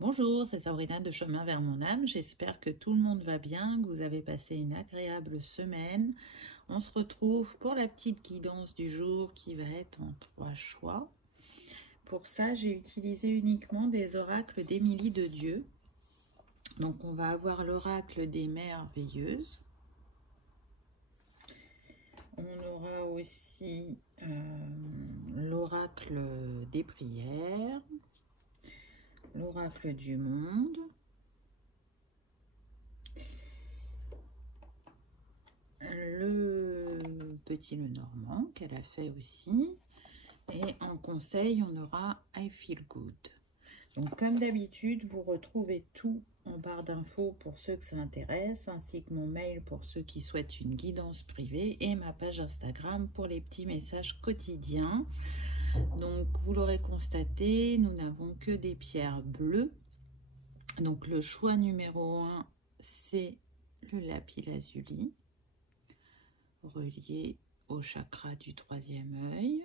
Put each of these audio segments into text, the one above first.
Bonjour, c'est Sabrina de Chemin vers mon âme. J'espère que tout le monde va bien, que vous avez passé une agréable semaine. On se retrouve pour la petite guidance du jour qui va être en 3 choix. Pour ça, j'ai utilisé uniquement des oracles d'Émilie de Dieu. Donc, on va avoir l'oracle des merveilleuses. On aura aussi l'oracle des prières. L'oracle du monde, le petit Lenormand qu'elle a fait aussi, et en conseil on aura I Feel Good. Donc comme d'habitude, vous retrouvez tout en barre d'infos pour ceux que ça intéresse, ainsi que mon mail pour ceux qui souhaitent une guidance privée et ma page Instagram pour les petits messages quotidiens. Donc, vous l'aurez constaté, nous n'avons que des pierres bleues. Donc, le choix numéro 1, c'est le lapis-lazuli, relié au chakra du 3e œil.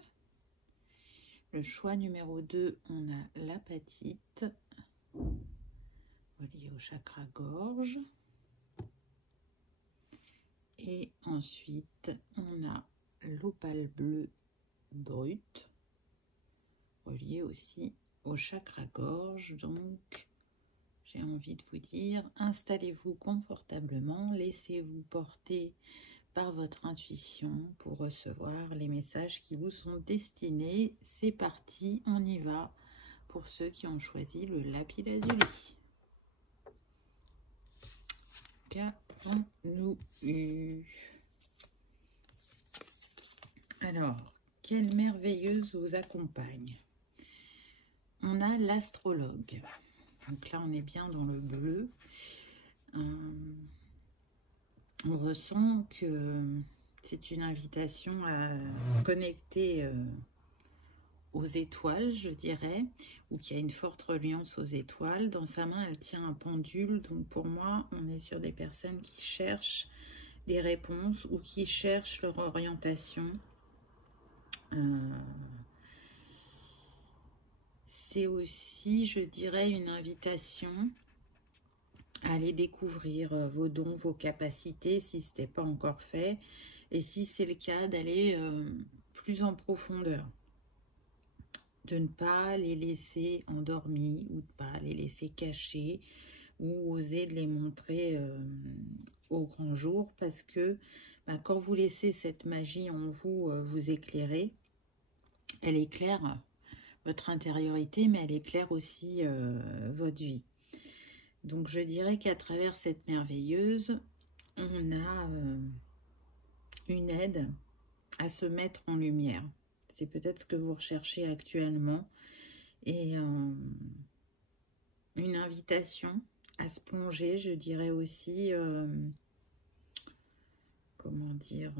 Le choix numéro 2, on a l'apatite, relié au chakra gorge. Et ensuite, on a l'opale bleu brut, relié aussi au chakra gorge. Donc j'ai envie de vous dire, installez-vous confortablement, laissez-vous porter par votre intuition pour recevoir les messages qui vous sont destinés. C'est parti, on y va pour ceux qui ont choisi le lapis-lazuli. Qu'avons-nous eu? Alors, quelle merveilleuse vous accompagne? On a l'astrologue. Donc là, on est bien dans le bleu. On ressent que c'est une invitation à se connecter aux étoiles, je dirais, ou qu'il y a une forte reliance aux étoiles. Dans sa main, elle tient un pendule. Donc pour moi, on est sur des personnes qui cherchent des réponses ou qui cherchent leur orientation. C'est aussi, je dirais, une invitation à aller découvrir vos dons, vos capacités, si ce n'est pas encore fait. Et si c'est le cas, d'aller plus en profondeur. De ne pas les laisser endormis ou de ne pas les laisser cachés ou oser de les montrer au grand jour. Parce que quand vous laissez cette magie en vous vous éclairer, elle éclaire votre intériorité, mais elle éclaire aussi votre vie. Donc je dirais qu'à travers cette merveilleuse, on a une aide à se mettre en lumière. C'est peut-être ce que vous recherchez actuellement. Et une invitation à se plonger, je dirais aussi, comment dire,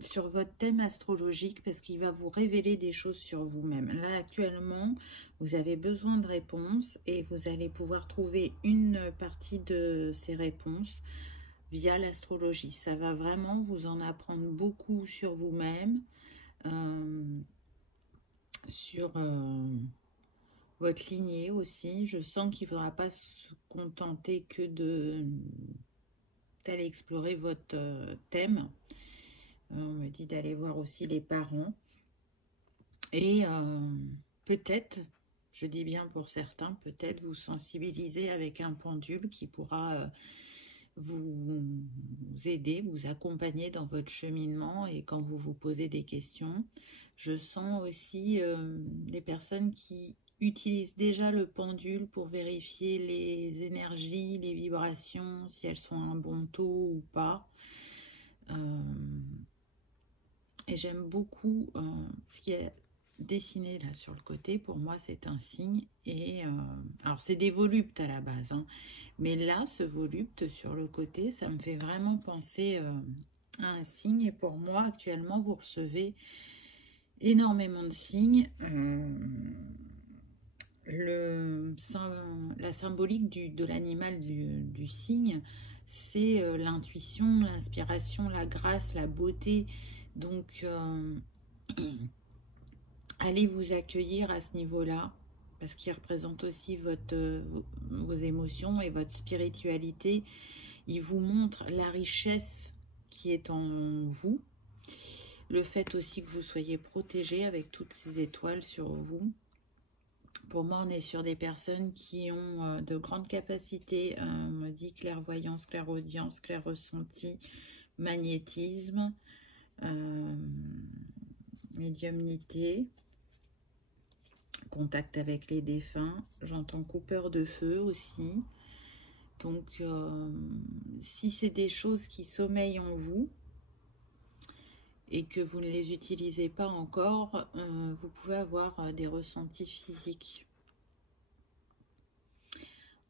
sur votre thème astrologique, parce qu'il va vous révéler des choses sur vous-même. Là, actuellement, vous avez besoin de réponses et vous allez pouvoir trouver une partie de ces réponses via l'astrologie. Ça va vraiment vous en apprendre beaucoup sur vous-même, sur votre lignée aussi. Je sens qu'il ne faudra pas se contenter que d'aller explorer votre thème. On me dit d'aller voir aussi les parents. Et peut-être, je dis bien pour certains, peut-être vous sensibiliser avec un pendule qui pourra vous aider, vous accompagner dans votre cheminement et quand vous vous posez des questions. Je sens aussi des personnes qui utilisent déjà le pendule pour vérifier les énergies, les vibrations, si elles sont à un bon taux ou pas. Et j'aime beaucoup ce qui est dessiné là sur le côté. Pour moi, c'est un signe. Et alors, c'est des voluptes à la base. Hein, mais là, ce volupte sur le côté, ça me fait vraiment penser à un signe. Et pour moi, actuellement, vous recevez énormément de signes. La symbolique de l'animal du signe, c'est l'intuition, l'inspiration, la grâce, la beauté. Donc, allez vous accueillir à ce niveau-là. parce qu'il représente aussi vos émotions et votre spiritualité. Il vous montre la richesse qui est en vous. Le fait aussi que vous soyez protégé avec toutes ces étoiles sur vous. Pour moi, on est sur des personnes qui ont de grandes capacités, on me dit clairvoyance, clairaudience, clair-ressenti, magnétisme, médiumnité, contact avec les défunts. J'entends coupeur de feu aussi. Donc, si c'est des choses qui sommeillent en vous et que vous ne les utilisez pas encore, vous pouvez avoir des ressentis physiques.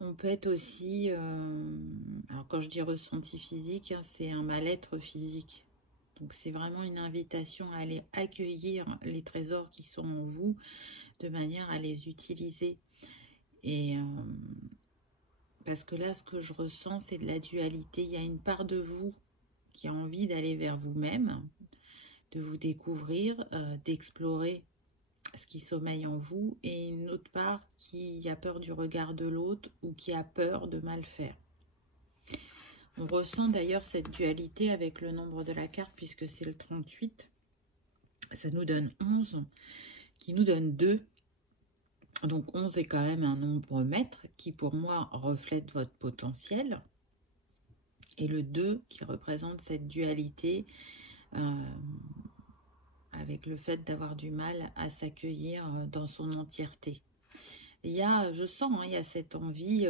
On peut être aussi, alors quand je dis ressenti physique, hein, c'est un mal-être physique. Donc c'est vraiment une invitation à aller accueillir les trésors qui sont en vous, de manière à les utiliser. Et parce que là, ce que je ressens, c'est de la dualité. Il y a une part de vous qui a envie d'aller vers vous-même, de vous découvrir, d'explorer ce qui sommeille en vous, et une autre part qui a peur du regard de l'autre ou qui a peur de mal faire. On ressent d'ailleurs cette dualité avec le nombre de la carte, puisque c'est le 38. Ça nous donne 11, qui nous donne 2. Donc 11 est quand même un nombre maître qui pour moi reflète votre potentiel. Et le 2 qui représente cette dualité avec le fait d'avoir du mal à s'accueillir dans son entièreté. Il y a, je sens, hein, il y a cette envie,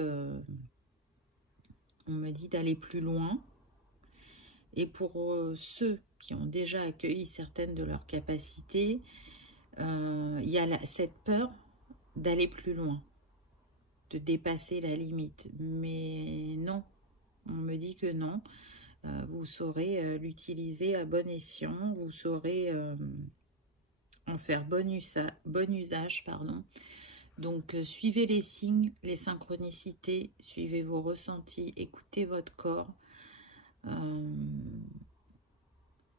on me dit d'aller plus loin. Et pour ceux qui ont déjà accueilli certaines de leurs capacités, il y a cette peur d'aller plus loin, de dépasser la limite. Mais non, on me dit que non. Vous saurez l'utiliser à bon escient, vous saurez en faire bon usage, pardon. Donc suivez les signes, les synchronicités, suivez vos ressentis, écoutez votre corps. On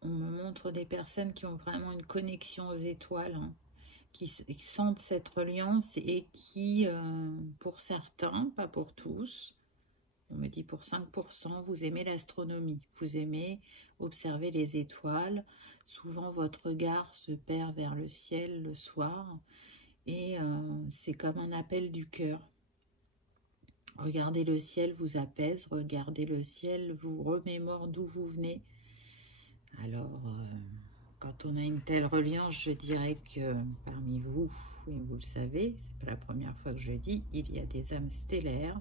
me montre des personnes qui ont vraiment une connexion aux étoiles, hein, qui sentent cette reliance et qui, pour certains, pas pour tous, on me dit pour 5%, vous aimez l'astronomie, vous aimez observer les étoiles. Souvent, votre regard se perd vers le ciel le soir et c'est comme un appel du cœur. Regardez le ciel vous apaise, regardez le ciel vous remémore d'où vous venez. Alors, quand on a une telle reliance, je dirais que parmi vous, et vous le savez, c'est pas la première fois que je dis, il y a des âmes stellaires.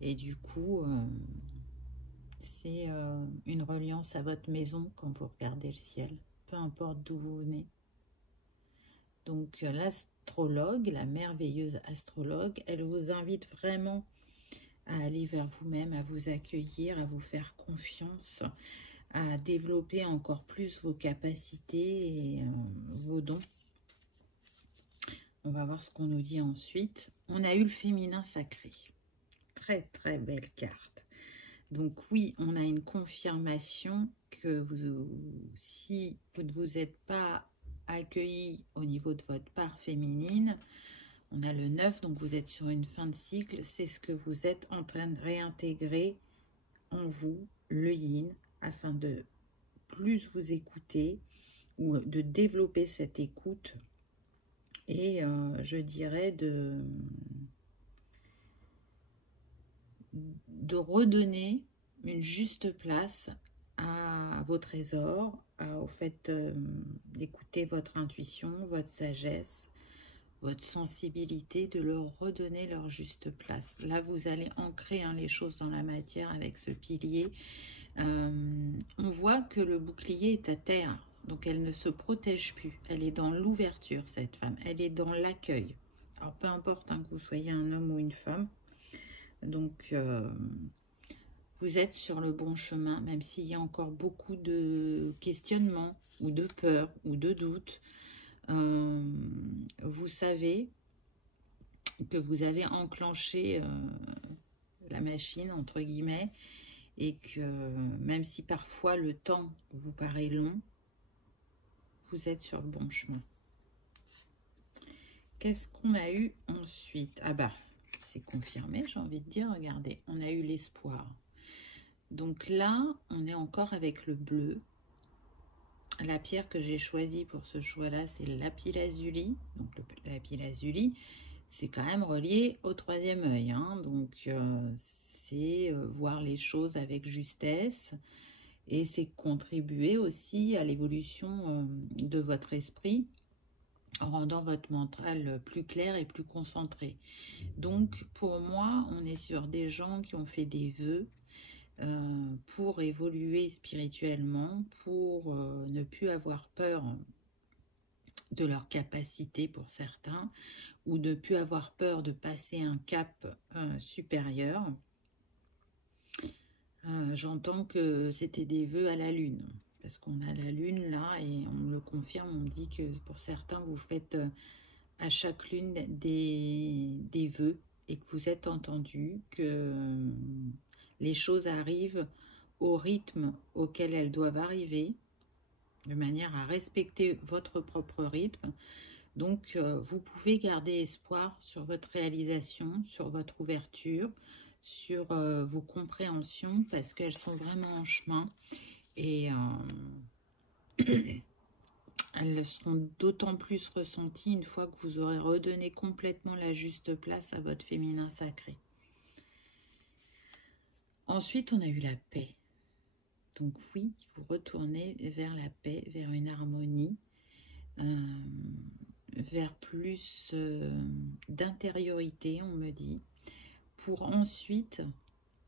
Et du coup, c'est une reliance à votre maison quand vous regardez le ciel, peu importe d'où vous venez. Donc l'astrologue, la merveilleuse astrologue, elle vous invite vraiment à aller vers vous-même, à vous accueillir, à vous faire confiance, à développer encore plus vos capacités et vos dons. On va voir ce qu'on nous dit ensuite. On a eu le féminin sacré. Très très belle carte. Donc oui, on a une confirmation que si vous ne vous êtes pas accueilli au niveau de votre part féminine, on a le 9, donc vous êtes sur une fin de cycle, c'est ce que vous êtes en train de réintégrer en vous, le yin, afin de plus vous écouter ou de développer cette écoute et je dirais de redonner une juste place à vos trésors, au fait d'écouter votre intuition, votre sagesse, votre sensibilité, de leur redonner leur juste place. Là, vous allez ancrer les choses dans la matière avec ce pilier. On voit que le bouclier est à terre, donc elle ne se protège plus. Elle est dans l'ouverture, cette femme. Elle est dans l'accueil. Alors, peu importe que vous soyez un homme ou une femme. Donc, vous êtes sur le bon chemin, même s'il y a encore beaucoup de questionnements ou de peurs ou de doutes. Vous savez que vous avez enclenché la machine, entre guillemets, et que même si parfois le temps vous paraît long, vous êtes sur le bon chemin. Qu'est-ce qu'on a eu ensuite? Ah bah, c'est confirmé, j'ai envie de dire. Regardez, on a eu l'espoir. Donc là, on est encore avec le bleu. La pierre que j'ai choisie pour ce choix-là, c'est le lapis lazuli. Donc le lapis lazuli, c'est quand même relié au troisième œil. Hein. Donc c'est voir les choses avec justesse. Et c'est contribuer aussi à l'évolution de votre esprit en rendant votre mental plus clair et plus concentré. Donc pour moi, on est sur des gens qui ont fait des vœux pour évoluer spirituellement, pour ne plus avoir peur de leur capacité pour certains, ou ne plus avoir peur de passer un cap supérieur. J'entends que c'était des vœux à la lune, parce qu'on a la lune là, et on me le confirme, on me dit que pour certains, vous faites à chaque lune des vœux, et que vous êtes entendu, que les choses arrivent au rythme auquel elles doivent arriver, de manière à respecter votre propre rythme. Donc, vous pouvez garder espoir sur votre réalisation, sur votre ouverture, sur vos compréhensions, parce qu'elles sont vraiment en chemin. Et elles seront d'autant plus ressenties une fois que vous aurez redonné complètement la juste place à votre féminin sacré. Ensuite, on a eu la paix. Donc oui, vous retournez vers la paix, vers une harmonie, vers plus d'intériorité, on me dit, pour ensuite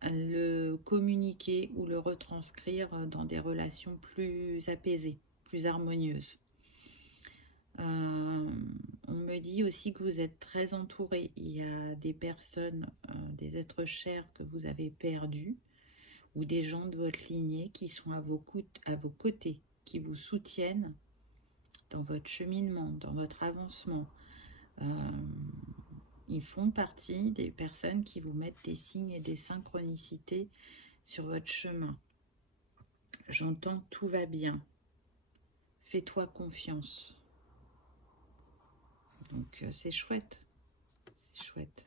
le communiquer ou le retranscrire dans des relations plus apaisées, plus harmonieuses. On me dit aussi que vous êtes très entouré. Il y a des personnes, des êtres chers que vous avez perdus, ou des gens de votre lignée qui sont à vos côtés, qui vous soutiennent dans votre cheminement, dans votre avancement. Ils font partie des personnes qui vous mettent des signes et des synchronicités sur votre chemin. J'entends tout va bien. Fais-toi confiance. Donc c'est chouette. C'est chouette.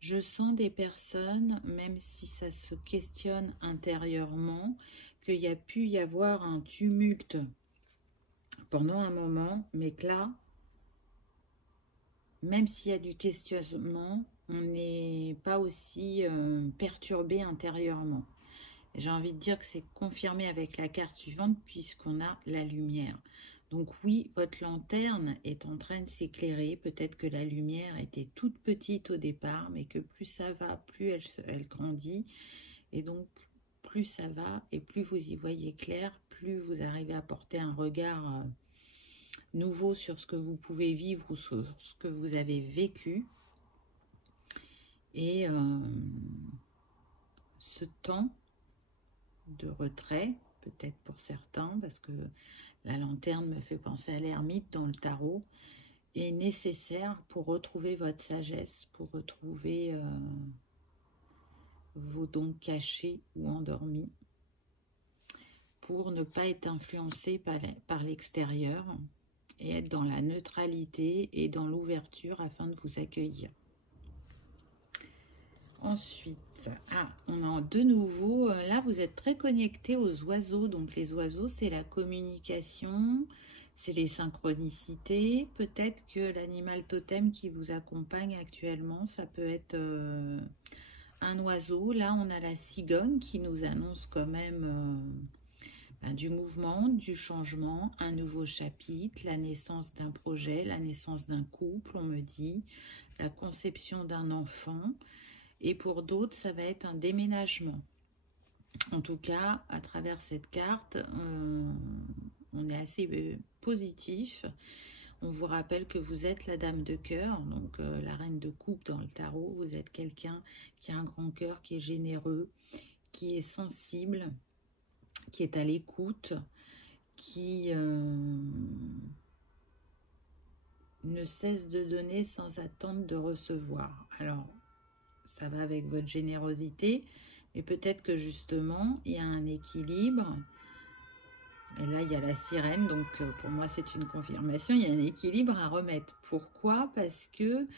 Je sens des personnes, même si ça se questionne intérieurement, qu'il y a pu y avoir un tumulte pendant un moment, mais que là, même s'il y a du questionnement, on n'est pas aussi perturbé intérieurement. J'ai envie de dire que c'est confirmé avec la carte suivante, puisqu'on a la lumière. Donc oui, votre lanterne est en train de s'éclairer. Peut-être que la lumière était toute petite au départ, mais que plus ça va, plus elle grandit. Et donc, plus ça va, et plus vous y voyez clair, plus vous arrivez à porter un regard nouveau sur ce que vous pouvez vivre ou sur ce que vous avez vécu. Et ce temps de retrait, peut-être pour certains, parce que la lanterne me fait penser à l'ermite dans le tarot, est nécessaire pour retrouver votre sagesse, pour retrouver vos dons cachés ou endormis, pour ne pas être influencé par l'extérieur et être dans la neutralité et dans l'ouverture afin de vous accueillir. Ensuite, on a de nouveau, là vous êtes très connecté aux oiseaux. Donc les oiseaux, c'est la communication, c'est les synchronicités. Peut-être que l'animal totem qui vous accompagne actuellement, ça peut être un oiseau. Là, on a la cigogne qui nous annonce quand même du mouvement, du changement, un nouveau chapitre, la naissance d'un projet, la naissance d'un couple, on me dit, la conception d'un enfant. Et pour d'autres, ça va être un déménagement. En tout cas, à travers cette carte, on est assez positif. On vous rappelle que vous êtes la dame de cœur, donc la reine de coupe dans le tarot. Vous êtes quelqu'un qui a un grand cœur, qui est généreux, qui est sensible, qui est à l'écoute, qui ne cesse de donner sans attendre de recevoir. Alors, ça va avec votre générosité, mais peut-être que justement, il y a un équilibre Et là, il y a la sirène, donc pour moi, c'est une confirmation. Il y a un équilibre à remettre. Pourquoi? Parce que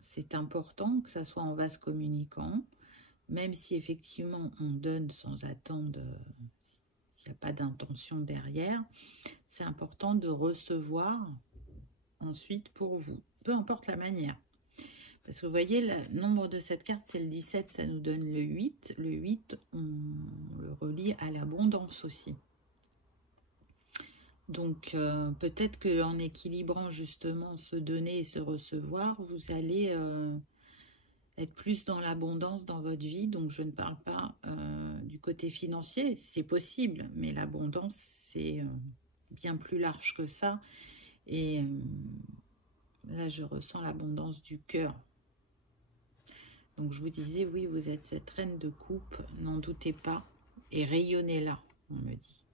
c'est important que ça soit en vase communicant, même si effectivement on donne sans attendre, s'il n'y a pas d'intention derrière, c'est important de recevoir ensuite pour vous, peu importe la manière. Parce que vous voyez, le nombre de cette carte, c'est le 17, ça nous donne le 8. Le 8, on le relie à l'abondance aussi. Donc, peut-être qu'en équilibrant justement se donner et se recevoir, vous allez être plus dans l'abondance dans votre vie. Donc, je ne parle pas du côté financier, c'est possible, mais l'abondance, c'est bien plus large que ça. Et là, je ressens l'abondance du cœur. Donc, je vous disais, oui, vous êtes cette reine de coupe, n'en doutez pas, et rayonnez-la, on me dit.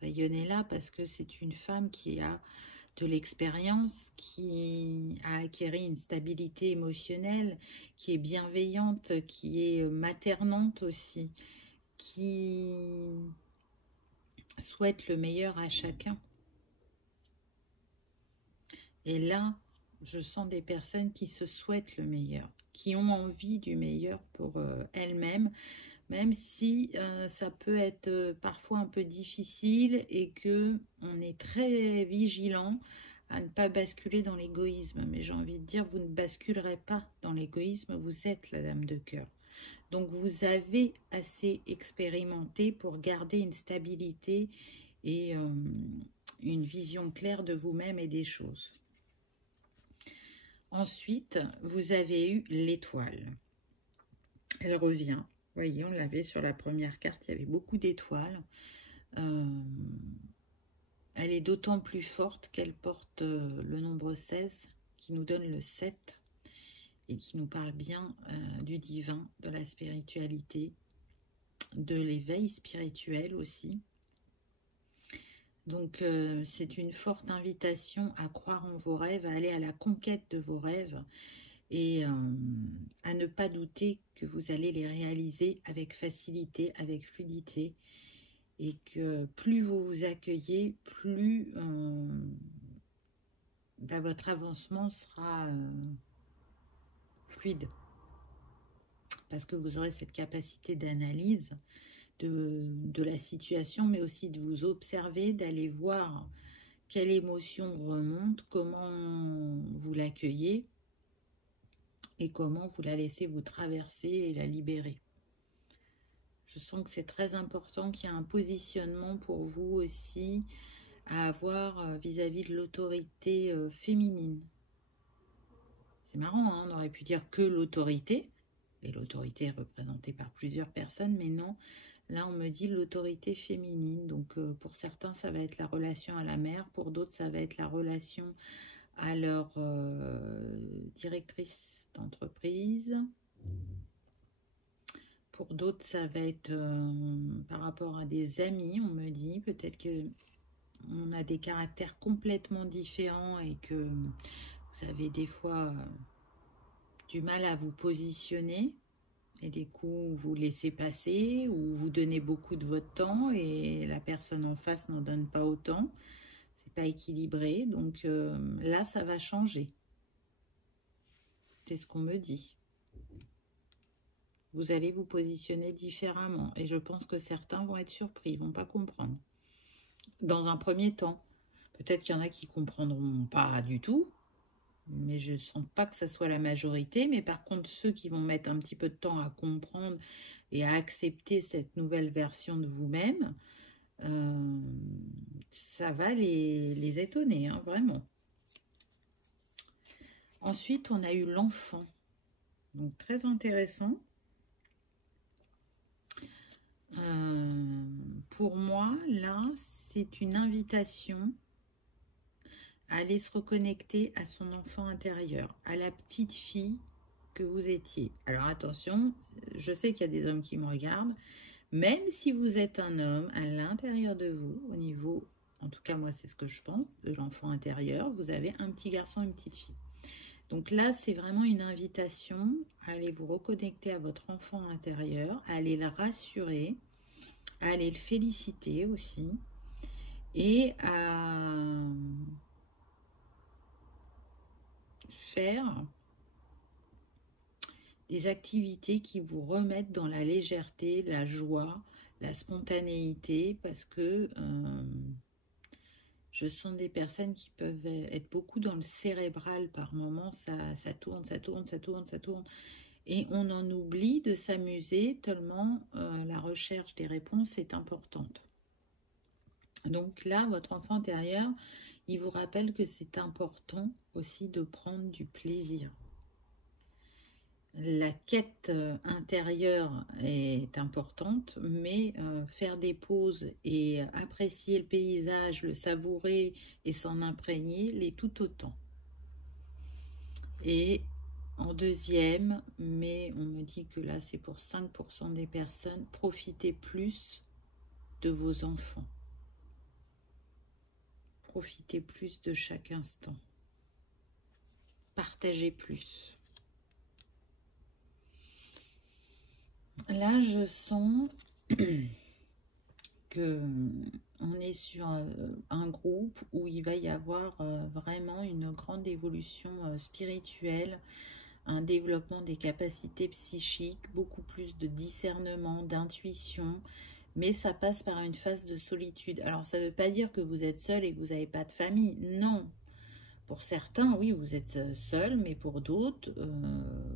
Rayonnez-la parce que c'est une femme qui a de l'expérience, qui a acquéri une stabilité émotionnelle, qui est bienveillante, qui est maternante aussi, qui souhaite le meilleur à chacun. Et là, je sens des personnes qui se souhaitent le meilleur, qui ont envie du meilleur pour elles-mêmes, même si ça peut être parfois un peu difficile et que on est très vigilant à ne pas basculer dans l'égoïsme. Mais j'ai envie de dire, vous ne basculerez pas dans l'égoïsme, vous êtes la dame de cœur. Donc vous avez assez expérimenté pour garder une stabilité et une vision claire de vous-même et des choses. Ensuite, vous avez eu l'étoile. Elle revient. Vous voyez, on l'avait sur la première carte, il y avait beaucoup d'étoiles. Elle est d'autant plus forte qu'elle porte le nombre 16, qui nous donne le 7, et qui nous parle bien du divin, de la spiritualité, de l'éveil spirituel aussi. Donc, c'est une forte invitation à croire en vos rêves, à aller à la conquête de vos rêves et à ne pas douter que vous allez les réaliser avec facilité, avec fluidité, et que plus vous vous accueillez, plus votre avancement sera fluide. Parce que vous aurez cette capacité d'analyse de la situation, mais aussi de vous observer, d'aller voir quelle émotion remonte, comment vous l'accueillez et comment vous la laissez vous traverser et la libérer. Je sens que c'est très important qu'il y ait un positionnement pour vous aussi à avoir vis-à-vis de l'autorité féminine. C'est marrant, hein, on aurait pu dire que l'autorité, et l'autorité est représentée par plusieurs personnes, mais non. Là, on me dit l'autorité féminine. Donc, pour certains, ça va être la relation à la mère. Pour d'autres, ça va être la relation à leur directrice d'entreprise. Pour d'autres, ça va être par rapport à des amis, on me dit. Peut-être qu'on a des caractères complètement différents et que vous avez des fois du mal à vous positionner. Et des coups, vous laissez passer ou vous donnez beaucoup de votre temps et la personne en face n'en donne pas autant. C'est pas équilibré. Donc là, ça va changer. C'est ce qu'on me dit. Vous allez vous positionner différemment. Et je pense que certains vont être surpris, ils ne vont pas comprendre. Dans un premier temps, peut-être qu'il y en a qui ne comprendront pas du tout. Mais je ne sens pas que ça soit la majorité. Mais par contre, ceux qui vont mettre un petit peu de temps à comprendre et à accepter cette nouvelle version de vous-même, ça va les étonner, hein, vraiment. Ensuite, on a eu l'enfant. Donc, très intéressant. Pour moi, là, c'est une invitation à aller se reconnecter à son enfant intérieur, à la petite fille que vous étiez. Alors attention, je sais qu'il y a des hommes qui me regardent, même si vous êtes un homme, à l'intérieur de vous, au niveau, en tout cas moi c'est ce que je pense, de l'enfant intérieur, vous avez un petit garçon et une petite fille. Donc là, c'est vraiment une invitation à aller vous reconnecter à votre enfant intérieur, à aller le rassurer, à aller le féliciter aussi, et à faire des activités qui vous remettent dans la légèreté, la joie, la spontanéité, parce que je sens des personnes qui peuvent être beaucoup dans le cérébral par moments, ça tourne, ça tourne, ça tourne, ça tourne. Et on en oublie de s'amuser tellement la recherche des réponses est importante. Donc là, votre enfant intérieur, il vous rappelle que c'est important aussi de prendre du plaisir. La quête intérieure est importante, mais faire des pauses et apprécier le paysage, le savourer et s'en imprégner, l'est tout autant. Et en deuxième, mais on me dit que là c'est pour 5% des personnes, profitez plus de vos enfants. Profitez plus de chaque instant. Partagez plus. Là, je sens que on est sur un groupe où il va y avoir vraiment une grande évolution spirituelle, un développement des capacités psychiques, beaucoup plus de discernement, d'intuition, mais ça passe par une phase de solitude. Alors, ça ne veut pas dire que vous êtes seul et que vous n'avez pas de famille, non. Pour certains, oui, vous êtes seul, mais pour d'autres,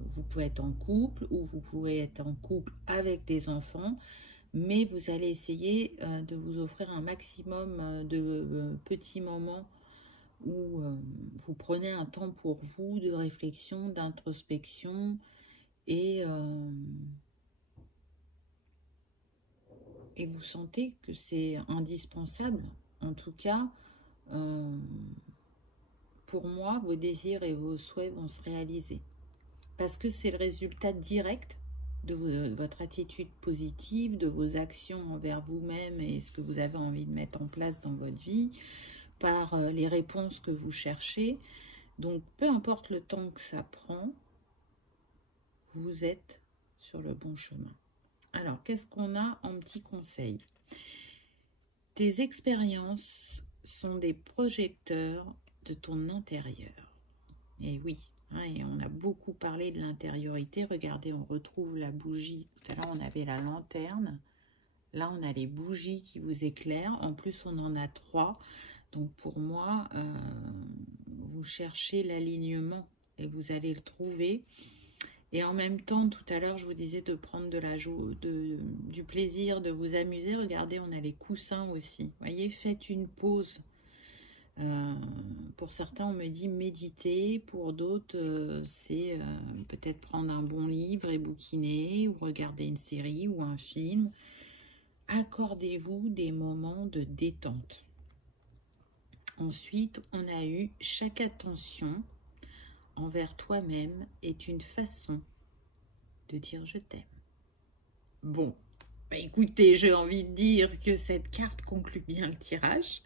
vous pouvez être en couple ou vous pouvez être en couple avec des enfants, mais vous allez essayer de vous offrir un maximum de petits moments où vous prenez un temps pour vous, de réflexion, d'introspection, et vous sentez que c'est indispensable. En tout cas, pour moi, vos désirs et vos souhaits vont se réaliser. Parce que c'est le résultat direct de votre attitude positive, de vos actions envers vous-même et ce que vous avez envie de mettre en place dans votre vie, par les réponses que vous cherchez. Donc, peu importe le temps que ça prend, vous êtes sur le bon chemin. Alors, qu'est-ce qu'on a en petits conseils? Tes expériences sont des projecteurs de ton intérieur. Et oui, hein, et on a beaucoup parlé de l'intériorité. Regardez, on retrouve la bougie. Tout à l'heure, on avait la lanterne. Là, on a les bougies qui vous éclairent. En plus, on en a 3. Donc, pour moi, vous cherchez l'alignement et vous allez le trouver. Et en même temps, tout à l'heure, je vous disais de prendre de la joie, du plaisir, de vous amuser. Regardez, on a les coussins aussi. Vous voyez, faites une pause. Pour certains, on me dit méditer. Pour d'autres, c'est peut-être prendre un bon livre et bouquiner ou regarder une série ou un film. Accordez-vous des moments de détente. Ensuite, on a eu chaque attention envers toi-même est une façon de dire je t'aime. Bon, bah écoutez, j'ai envie de dire que cette carte conclut bien le tirage.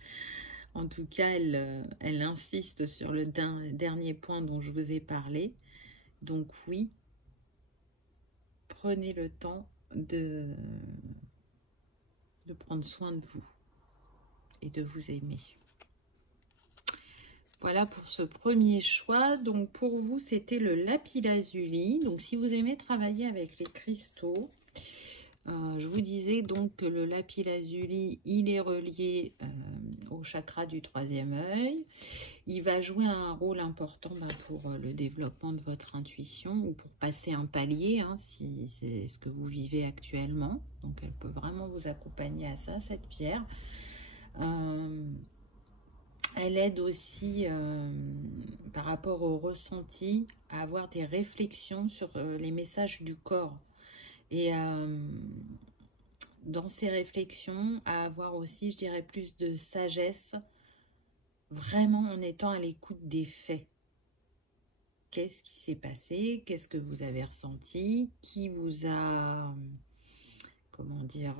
En tout cas, elle insiste sur le dernier point dont je vous ai parlé. Donc oui, prenez le temps de prendre soin de vous et de vous aimer. Voilà pour ce premier choix. Donc pour vous, c'était le lapis-lazuli. Donc si vous aimez travailler avec les cristaux, je vous disais donc que le lapis-lazuli, il est relié au chakra du 3e œil. Il va jouer un rôle important pour le développement de votre intuition ou pour passer un palier, hein, si c'est ce que vous vivez actuellement. Donc elle peut vraiment vous accompagner à ça, cette pierre. Elle aide aussi, par rapport au ressenti, à avoir des réflexions sur les messages du corps. Et dans ces réflexions, à avoir aussi, je dirais, plus de sagesse, vraiment en étant à l'écoute des faits. Qu'est-ce qui s'est passé? Qu'est-ce que vous avez ressenti? Qui vous a, comment dire,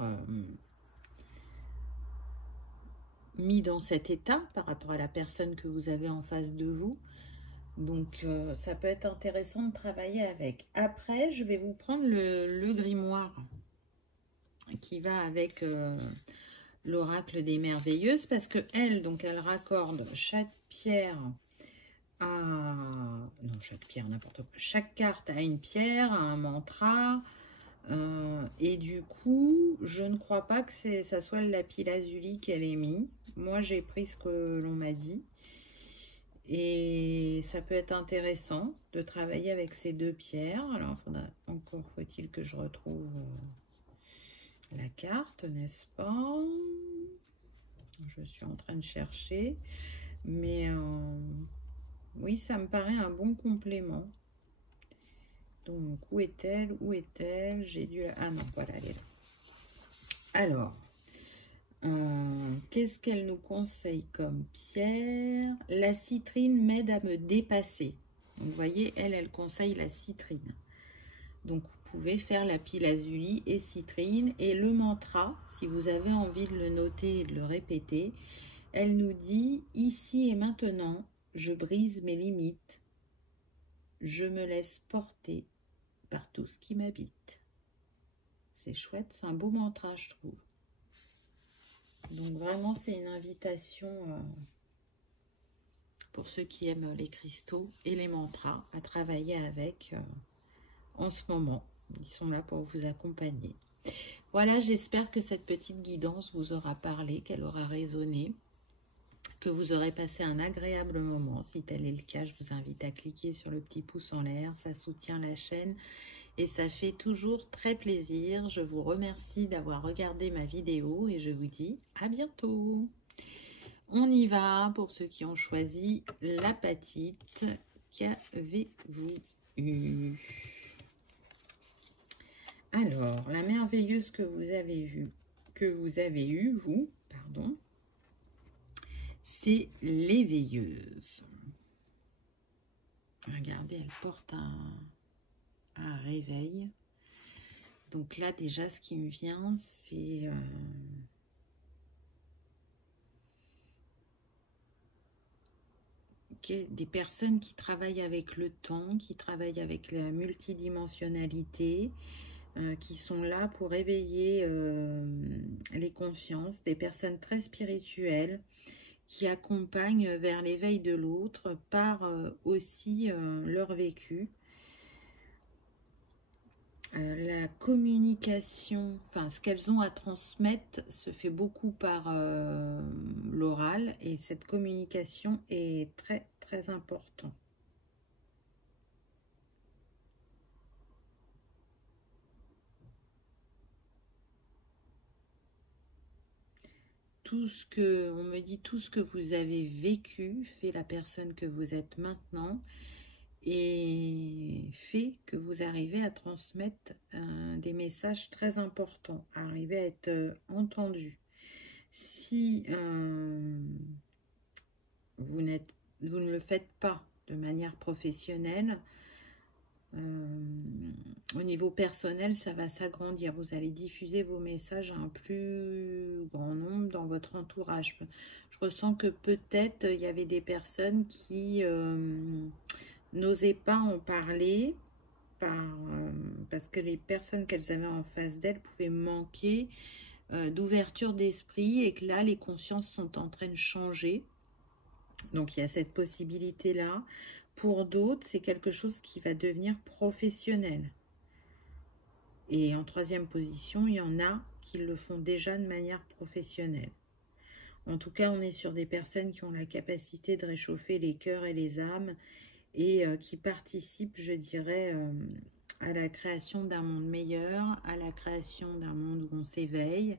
mis dans cet état par rapport à la personne que vous avez en face de vous? Donc, ça peut être intéressant de travailler avec. Après, je vais vous prendre le grimoire. qui va avec l'oracle des merveilleuses, parce que elle, donc, elle raccorde chaque pierre à... Non, chaque pierre, n'importe quoi. Chaque carte a une pierre, a un mantra. Et du coup, je ne crois pas que ça soit le lapis lazuli qu'elle ait mis. Moi, j'ai pris ce que l'on m'a dit. Et ça peut être intéressant de travailler avec ces deux pierres. Alors, encore faut-il que je retrouve la carte, n'est-ce pas? Je suis en train de chercher. Mais oui, ça me paraît un bon complément. Donc, où est-elle? Où est-elle? J'ai dû... Ah non, voilà, elle est là. Alors, qu'est-ce qu'elle nous conseille comme pierre? La citrine m'aide à me dépasser. Donc, vous voyez, elle conseille la citrine. Donc, vous pouvez faire lapis lazuli et citrine. Et le mantra, si vous avez envie de le noter et de le répéter, elle nous dit « Ici et maintenant, je brise mes limites. Je me laisse porter par tout ce qui m'habite. » C'est chouette, c'est un beau mantra, je trouve. Donc vraiment, c'est une invitation pour ceux qui aiment les cristaux et les mantras à travailler avec en ce moment. Ils sont là pour vous accompagner. Voilà, j'espère que cette petite guidance vous aura parlé, qu'elle aura résonné, que vous aurez passé un agréable moment. Si tel est le cas, je vous invite à cliquer sur le petit pouce en l'air, ça soutient la chaîne. Et ça fait toujours très plaisir. Je vous remercie d'avoir regardé ma vidéo et je vous dis à bientôt. On y va pour ceux qui ont choisi l'apatite. Qu'avez-vous eu? Alors, la merveilleuse que vous avez eue, vous, pardon, c'est l'éveilleuse. Regardez, elle porte un réveil. Donc là, déjà, ce qui me vient, c'est des personnes qui travaillent avec le temps, qui travaillent avec la multidimensionnalité, qui sont là pour éveiller les consciences, des personnes très spirituelles, qui accompagnent vers l'éveil de l'autre par aussi leur vécu. La communication, enfin ce qu'elles ont à transmettre se fait beaucoup par l'oral et cette communication est très très importante. On me dit tout ce que vous avez vécu fait la personne que vous êtes maintenant et fait que vous arrivez à transmettre des messages très importants, à arriver à être entendu. Si vous ne le faites pas de manière professionnelle, au niveau personnel, ça va s'agrandir. Vous allez diffuser vos messages à un plus grand nombre dans votre entourage. Je ressens que peut-être il y avait des personnes qui n'osaient pas en parler parce que les personnes qu'elles avaient en face d'elles pouvaient manquer d'ouverture d'esprit et que là, les consciences sont en train de changer. Donc, il y a cette possibilité-là. Pour d'autres, c'est quelque chose qui va devenir professionnel. Et en troisième position, il y en a qui le font déjà de manière professionnelle. En tout cas, on est sur des personnes qui ont la capacité de réchauffer les cœurs et les âmes et qui participent, je dirais, à la création d'un monde meilleur, à la création d'un monde où on s'éveille,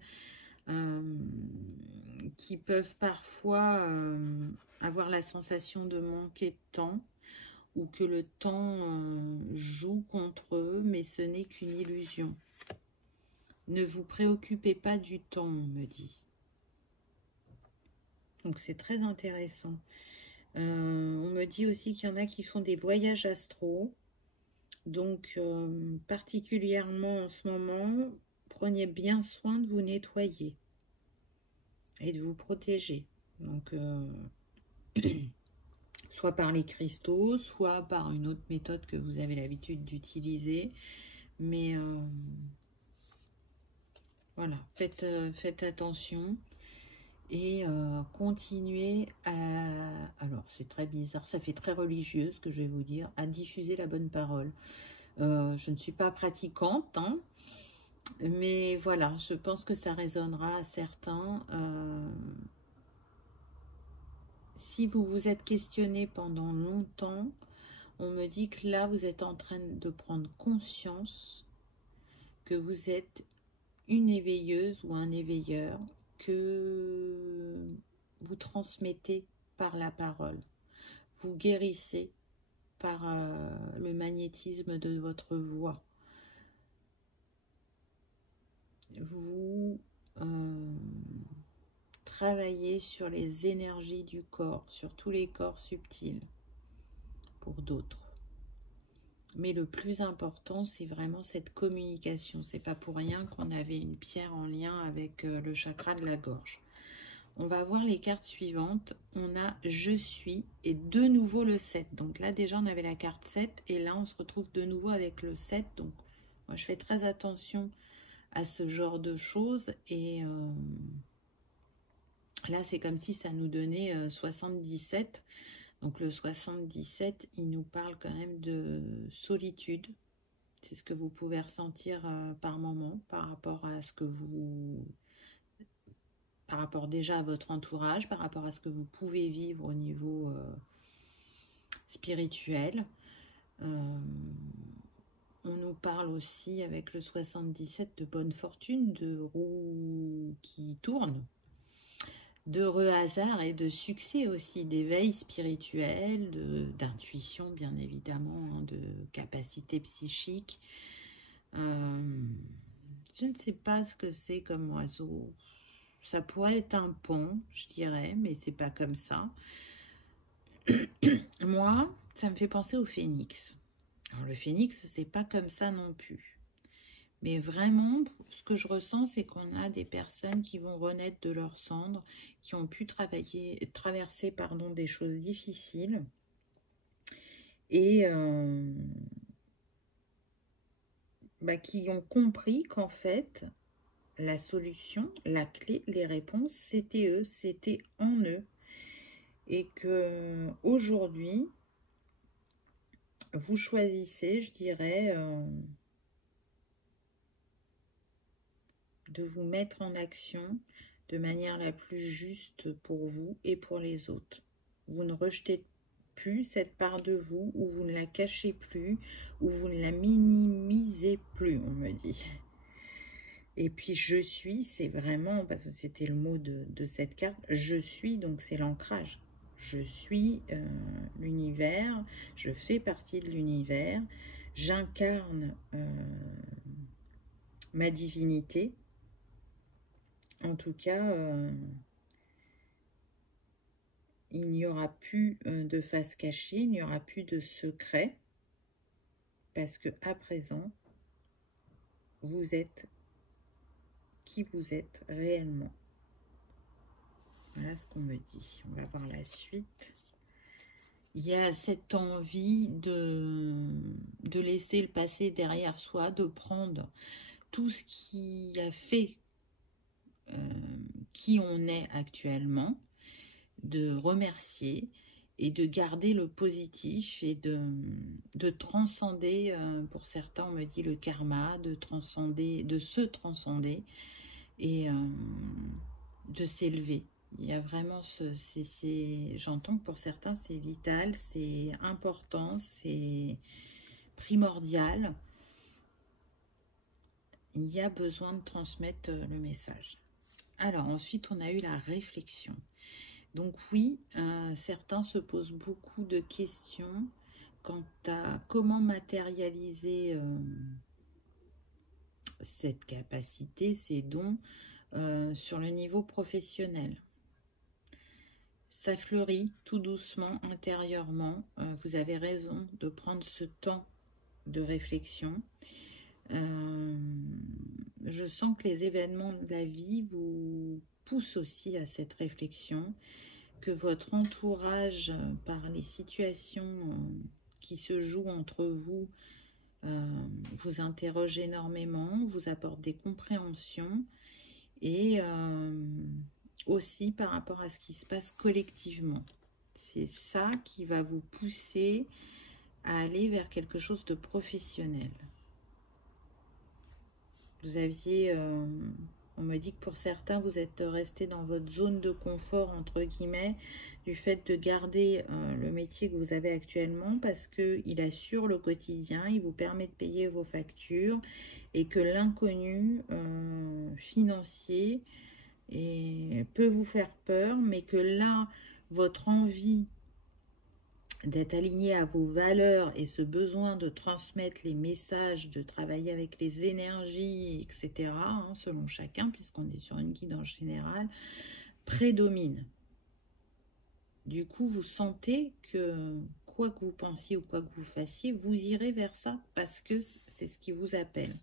qui peuvent parfois avoir la sensation de manquer de temps ou que le temps joue contre eux, mais ce n'est qu'une illusion. Ne vous préoccupez pas du temps, on me dit. Donc c'est très intéressant. On me dit aussi qu'il y en a qui font des voyages astro. Donc particulièrement en ce moment, prenez bien soin de vous nettoyer et de vous protéger. Donc soit par les cristaux, soit par une autre méthode que vous avez l'habitude d'utiliser. Mais Voilà, faites attention et continuez à... Alors, c'est très bizarre, ça fait très religieux ce que je vais vous dire, à diffuser la bonne parole. Je ne suis pas pratiquante, hein, mais voilà, je pense que ça résonnera à certains. Si vous vous êtes questionné pendant longtemps, on me dit que là, vous êtes en train de prendre conscience que vous êtes une éveilleuse ou un éveilleur, que vous transmettez par la parole. Vous guérissez par le magnétisme de votre voix. Vous travaillez sur les énergies du corps, sur tous les corps subtils pour d'autres. Mais le plus important, c'est vraiment cette communication. C'est pas pour rien qu'on avait une pierre en lien avec le chakra de la gorge. On va voir les cartes suivantes. On a je suis et de nouveau le 7. Donc là déjà on avait la carte 7 et là on se retrouve de nouveau avec le 7. Donc moi je fais très attention à ce genre de choses et là c'est comme si ça nous donnait 77. Donc le 77 il nous parle quand même de solitude. C'est ce que vous pouvez ressentir par moment par rapport à ce que vous... par rapport déjà à votre entourage, par rapport à ce que vous pouvez vivre au niveau spirituel. On nous parle aussi avec le 77 de bonne fortune, de roues qui tournent, d'heureux hasards et de succès aussi, d'éveil spirituel, d'intuition bien évidemment, hein, de capacité psychique. Je ne sais pas ce que c'est comme oiseau. Ça pourrait être un pont, je dirais, mais c'est pas comme ça. Moi, ça me fait penser au phénix. Alors, le phénix, c'est pas comme ça non plus. Mais vraiment, ce que je ressens, c'est qu'on a des personnes qui vont renaître de leurs cendres, qui ont pu traverser des choses difficiles. Et qui ont compris qu'en fait, la solution, la clé, les réponses, c'était eux, c'était en eux. Et que aujourd'hui, vous choisissez, je dirais, de vous mettre en action de manière la plus juste pour vous et pour les autres. Vous ne rejetez plus cette part de vous, ou vous ne la cachez plus, ou vous ne la minimisez plus, on me dit. Et puis je suis, c'est vraiment, parce que c'était le mot de cette carte, je suis, donc c'est l'ancrage. Je suis l'univers, je fais partie de l'univers, j'incarne ma divinité. En tout cas, il n'y aura plus de face cachée, il n'y aura plus de secret, parce que à présent, vous êtes qui vous êtes réellement. Voilà ce qu'on me dit. On va voir la suite. Il y a cette envie de laisser le passé derrière soi, de prendre tout ce qui a fait qui on est actuellement, de remercier et de garder le positif et de transcender, pour certains on me dit le karma, de se transcender et de s'élever. Il y a vraiment j'entends que pour certains c'est vital, c'est important, c'est primordial. Il y a besoin de transmettre le message. Alors ensuite on a eu la réflexion. Donc oui, certains se posent beaucoup de questions quant à comment matérialiser cette capacité, ces dons sur le niveau professionnel. Ça fleurit tout doucement intérieurement. Vous avez raison de prendre ce temps de réflexion. Je sens que les événements de la vie vous poussent aussi à cette réflexion, que votre entourage, par les situations qui se jouent entre vous, vous interroge énormément, vous apporte des compréhensions et aussi par rapport à ce qui se passe collectivement. C'est ça qui va vous pousser à aller vers quelque chose de professionnel. Vous aviez, on me dit que pour certains, vous êtes resté dans votre zone de confort, entre guillemets, du fait de garder le métier que vous avez actuellement parce qu'il assure le quotidien, il vous permet de payer vos factures et que l'inconnu financier peut vous faire peur, mais que là, votre envie d'être aligné à vos valeurs et ce besoin de transmettre les messages, de travailler avec les énergies, etc., hein, selon chacun, puisqu'on est sur une guidance générale, prédomine. Du coup, vous sentez que quoi que vous pensiez ou quoi que vous fassiez, vous irez vers ça parce que c'est ce qui vous appelle.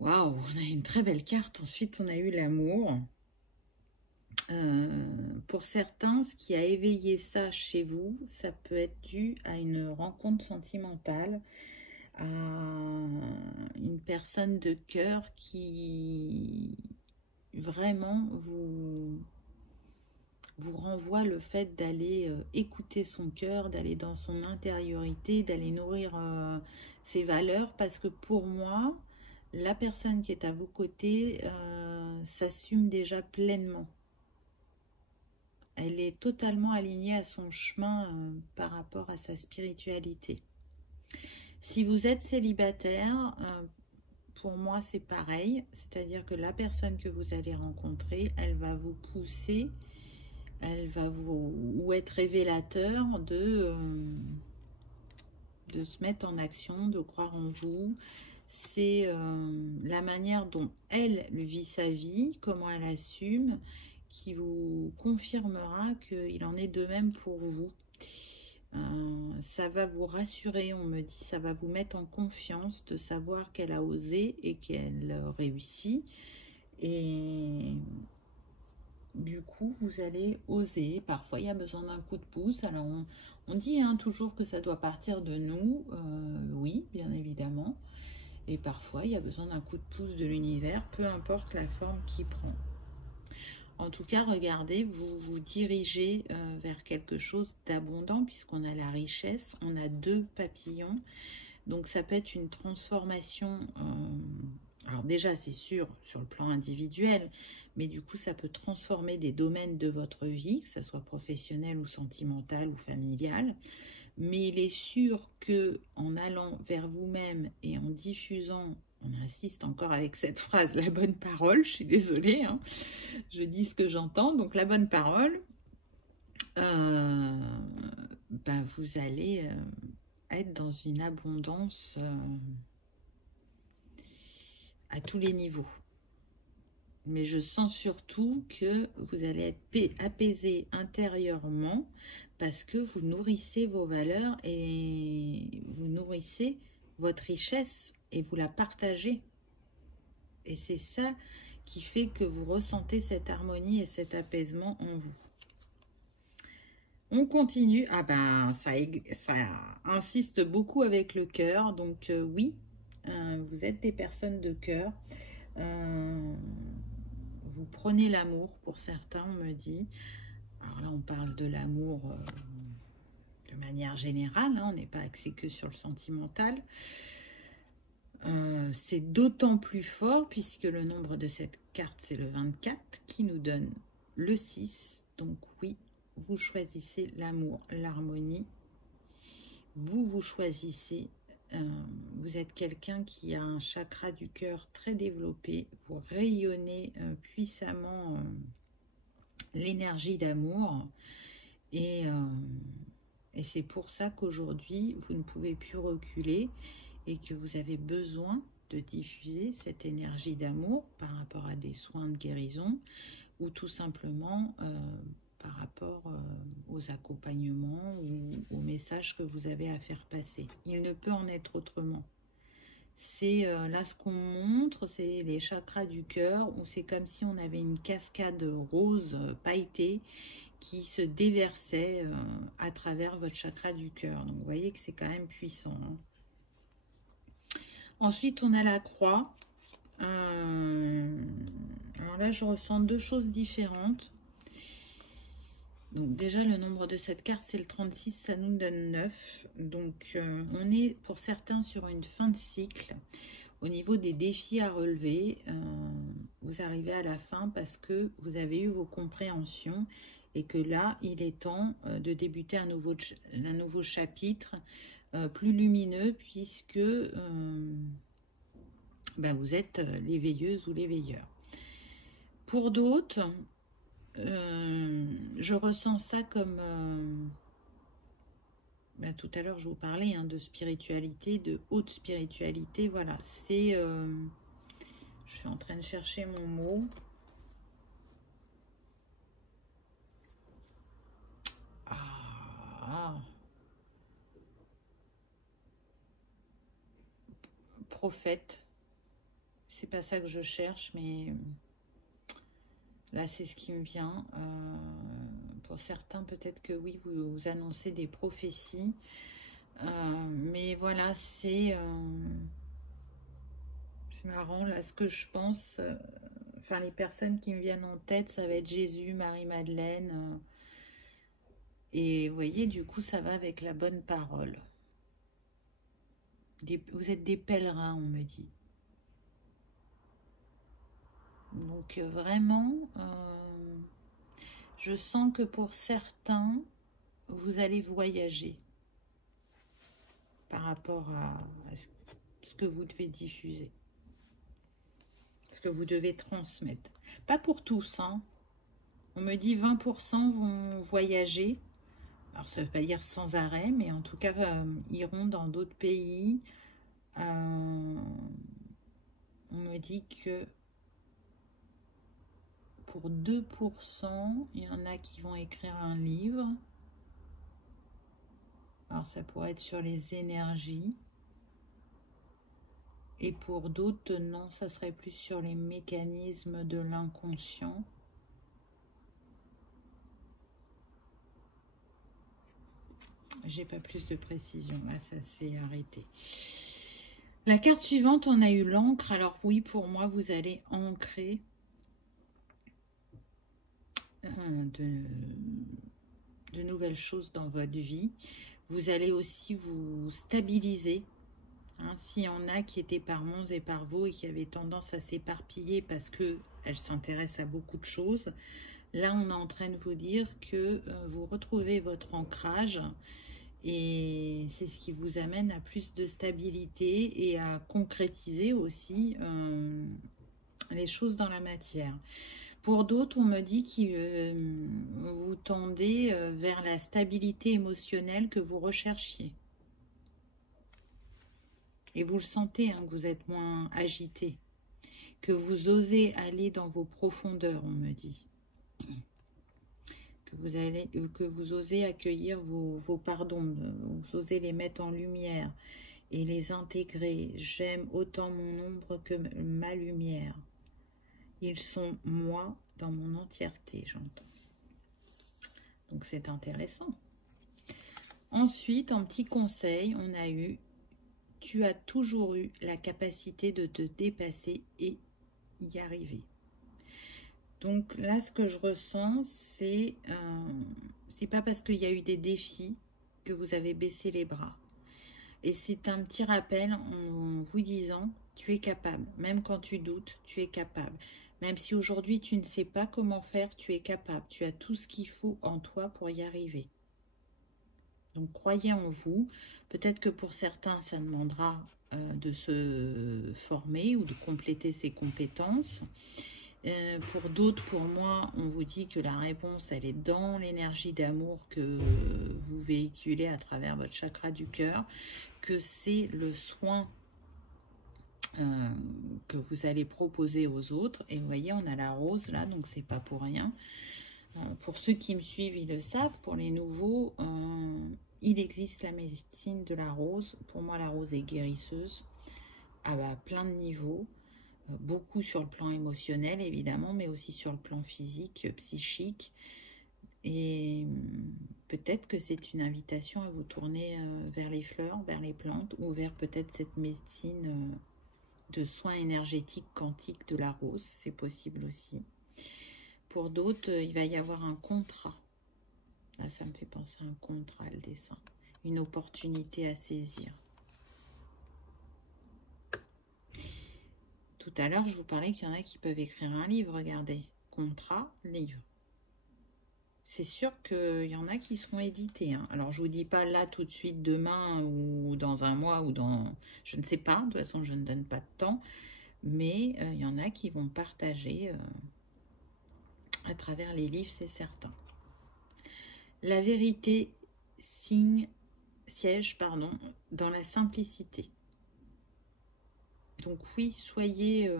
Waouh, on a une très belle carte. Ensuite, on a eu l'amour. Pour certains, ce qui a éveillé ça chez vous, ça peut être dû à une rencontre sentimentale, à une personne de cœur qui vraiment vous renvoie le fait d'aller écouter son cœur, d'aller dans son intériorité, d'aller nourrir ses valeurs, parce que pour moi, la personne qui est à vos côtés s'assume déjà pleinement. Elle est totalement alignée à son chemin par rapport à sa spiritualité. Si vous êtes célibataire, pour moi c'est pareil, c'est-à-dire que la personne que vous allez rencontrer, elle va vous pousser, elle va vous être révélateur de se mettre en action, de croire en vous. C'est la manière dont elle vit sa vie, comment elle assume, qui vous confirmera qu'il en est de même pour vous. Ça va vous rassurer, on me dit, ça va vous mettre en confiance de savoir qu'elle a osé et qu'elle réussit. Et du coup, vous allez oser. Parfois, il y a besoin d'un coup de pouce. Alors, on dit toujours que ça doit partir de nous. Oui, bien évidemment. Et parfois, il y a besoin d'un coup de pouce de l'univers, peu importe la forme qu'il prend. En tout cas, regardez, vous vous dirigez vers quelque chose d'abondant puisqu'on a la richesse, on a 2 papillons. Donc, ça peut être une transformation. Alors déjà, c'est sûr, sur le plan individuel, mais du coup, ça peut transformer des domaines de votre vie, que ce soit professionnel ou sentimental ou familial. Mais il est sûr que en allant vers vous-même et en diffusant, on insiste encore avec cette phrase, la bonne parole, je suis désolée, hein, je dis ce que j'entends, donc la bonne parole, vous allez être dans une abondance à tous les niveaux. Mais je sens surtout que vous allez être apaisé intérieurement parce que vous nourrissez vos valeurs et vous nourrissez votre richesse et vous la partagez. Et c'est ça qui fait que vous ressentez cette harmonie et cet apaisement en vous. On continue. Ah ben, ça insiste beaucoup avec le cœur. Donc oui, vous êtes des personnes de cœur. Vous prenez l'amour, pour certains, on me dit. Alors là, on parle de l'amour de manière générale, hein, on n'est pas axé que sur le sentimental. C'est d'autant plus fort puisque le nombre de cette carte, c'est le 24, qui nous donne le 6. Donc oui, vous choisissez l'amour, l'harmonie. Vous choisissez. Vous êtes quelqu'un qui a un chakra du cœur très développé. Vous rayonnez puissamment l'énergie d'amour. Et c'est pour ça qu'aujourd'hui, vous ne pouvez plus reculer et que vous avez besoin de diffuser cette énergie d'amour par rapport à des soins de guérison ou tout simplement par rapport aux accompagnements ou aux messages que vous avez à faire passer. Il ne peut en être autrement. C'est là ce qu'on montre, c'est les chakras du cœur, où c'est comme si on avait une cascade rose pailletée qui se déversait à travers votre chakra du cœur. Donc vous voyez que c'est quand même puissant. Hein. Ensuite, on a la croix. Alors là, je ressens deux choses différentes. Donc déjà, le nombre de cette carte, c'est le 36, ça nous donne 9. Donc on est pour certains sur une fin de cycle. Au niveau des défis à relever, vous arrivez à la fin parce que vous avez eu vos compréhensions et que là, il est temps de débuter un nouveau chapitre plus lumineux puisque vous êtes l'éveilleuse ou l'éveilleur. Pour d'autres, je ressens ça comme... tout à l'heure, je vous parlais de spiritualité, de haute spiritualité. Voilà, c'est... je suis en train de chercher mon mot. Prophète. C'est pas ça que je cherche, mais là, c'est ce qui me vient. Pour certains, peut-être que oui, vous annoncez des prophéties. Mais voilà, c'est marrant. Là, ce que je pense, enfin, les personnes qui me viennent en tête, ça va être Jésus, Marie-Madeleine. Et vous voyez, du coup, ça va avec la bonne parole. Vous êtes des pèlerins, on me dit. Donc vraiment, je sens que pour certains, vous allez voyager par rapport à ce que vous devez diffuser, ce que vous devez transmettre. Pas pour tous, hein. On me dit 20% vont voyager. Alors ça ne veut pas dire sans arrêt, mais en tout cas, iront dans d'autres pays. On me dit que pour 2%, il y en a qui vont écrire un livre. Alors ça pourrait être sur les énergies. Et pour d'autres, non, ça serait plus sur les mécanismes de l'inconscient. J'ai pas plus de précision, là ça s'est arrêté. La carte suivante, on a eu l'encre. Alors oui, pour moi, vous allez ancrer de nouvelles choses dans votre vie. Vous allez aussi vous stabiliser. S'il y en a qui étaient par Mons et par Vaux et qui avaient tendance à s'éparpiller parce qu'elles s'intéressent à beaucoup de choses, là on est en train de vous dire que vous retrouvez votre ancrage et c'est ce qui vous amène à plus de stabilité et à concrétiser aussi les choses dans la matière. Pour d'autres, on me dit que vous tendez vers la stabilité émotionnelle que vous recherchiez. Et vous le sentez, que vous êtes moins agité, que vous osez aller dans vos profondeurs, on me dit. Que vous osez accueillir vos pardons, vous osez les mettre en lumière et les intégrer. J'aime autant mon ombre que ma lumière. Ils sont moi dans mon entièreté, j'entends. Donc c'est intéressant. Ensuite, en petit conseil, on a eu: tu as toujours eu la capacité de te dépasser et y arriver. Donc là, ce que je ressens, c'est pas parce qu'il y a eu des défis que vous avez baissé les bras. Et c'est un petit rappel en vous disant, tu es capable. Même quand tu doutes, tu es capable. Même si aujourd'hui tu ne sais pas comment faire, tu es capable. Tu as tout ce qu'il faut en toi pour y arriver. Donc croyez en vous. Peut-être que pour certains, ça demandera de se former ou de compléter ses compétences. Pour d'autres, pour moi, on vous dit que la réponse, elle est dans l'énergie d'amour que vous véhiculez à travers votre chakra du cœur, que c'est le soin que vous allez proposer aux autres. Et vous voyez, on a la rose là, donc c'est pas pour rien. Pour ceux qui me suivent, ils le savent. Pour les nouveaux, il existe la médecine de la rose. Pour moi, la rose est guérisseuse à plein de niveaux. Beaucoup sur le plan émotionnel, évidemment, mais aussi sur le plan physique, psychique. Et peut-être que c'est une invitation à vous tourner vers les fleurs, vers les plantes, ou vers peut-être cette médecine de soins énergétiques quantiques de la rose, c'est possible aussi. Pour d'autres, il va y avoir un contrat. Là, ça me fait penser à un contrat, le dessin. Une opportunité à saisir. Tout à l'heure, je vous parlais qu'il y en a qui peuvent écrire un livre, regardez. Contrat, livre. C'est sûr qu'il y en a qui seront édités. Hein. Alors, je ne vous dis pas là tout de suite, demain ou dans un mois ou dans... Je ne sais pas, de toute façon, je ne donne pas de temps. Mais il y en a qui vont partager à travers les livres, c'est certain. La vérité siège dans la simplicité. Donc oui, soyez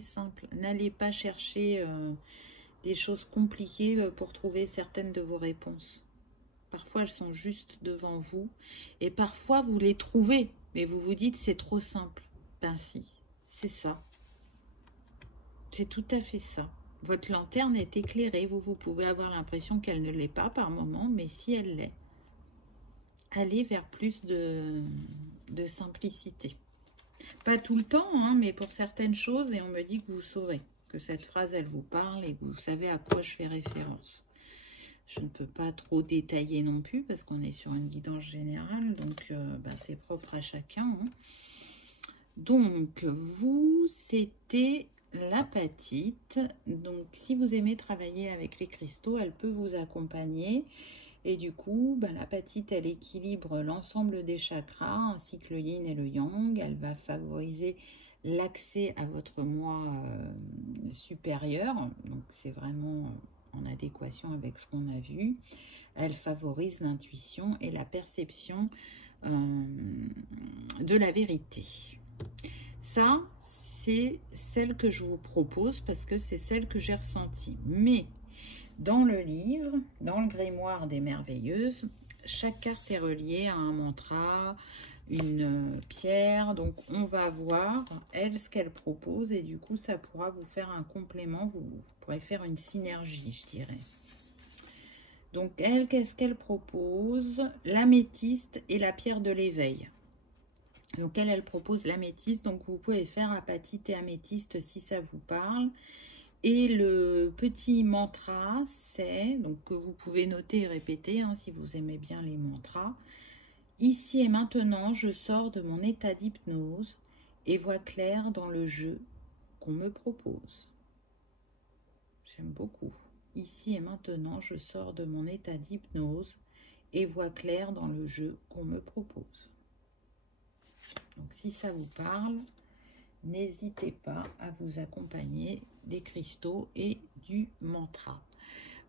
simple. N'allez pas chercher des choses compliquées pour trouver certaines de vos réponses. Parfois, elles sont juste devant vous. Et parfois, vous les trouvez. Mais vous vous dites, c'est trop simple. Ben si, c'est ça. C'est tout à fait ça. Votre lanterne est éclairée. Vous pouvez avoir l'impression qu'elle ne l'est pas par moment. Mais si elle l'est, allez vers plus de simplicité. Pas tout le temps, hein, mais pour certaines choses, et on me dit que vous saurez, que cette phrase, elle vous parle et que vous savez à quoi je fais référence. Je ne peux pas trop détailler non plus, parce qu'on est sur une guidance générale, donc c'est propre à chacun. Hein. Donc, vous, c'était l'apatite. Donc, si vous aimez travailler avec les cristaux, elle peut vous accompagner. Et du coup, l'apatite, elle équilibre l'ensemble des chakras, ainsi que le yin et le yang. Elle va favoriser l'accès à votre moi supérieur. Donc, c'est vraiment en adéquation avec ce qu'on a vu. Elle favorise l'intuition et la perception de la vérité. Ça, c'est celle que je vous propose parce que c'est celle que j'ai ressentie. Mais dans le livre, dans le grimoire des merveilleuses, chaque carte est reliée à un mantra, une pierre. Donc, on va voir, elle, ce qu'elle propose. Et du coup, ça pourra vous faire un complément. Vous pourrez faire une synergie, je dirais. Donc, elle, qu'est-ce qu'elle propose? L'améthyste et la pierre de l'éveil. Donc, elle propose l'améthyste. Donc, vous pouvez faire apatite et améthyste si ça vous parle. Et le petit mantra, c'est, donc que vous pouvez noter et répéter hein, si vous aimez bien les mantras. Ici et maintenant, je sors de mon état d'hypnose et vois clair dans le jeu qu'on me propose. J'aime beaucoup. Ici et maintenant, je sors de mon état d'hypnose et vois clair dans le jeu qu'on me propose. Donc si ça vous parle, n'hésitez pas à vous accompagner des cristaux et du mantra.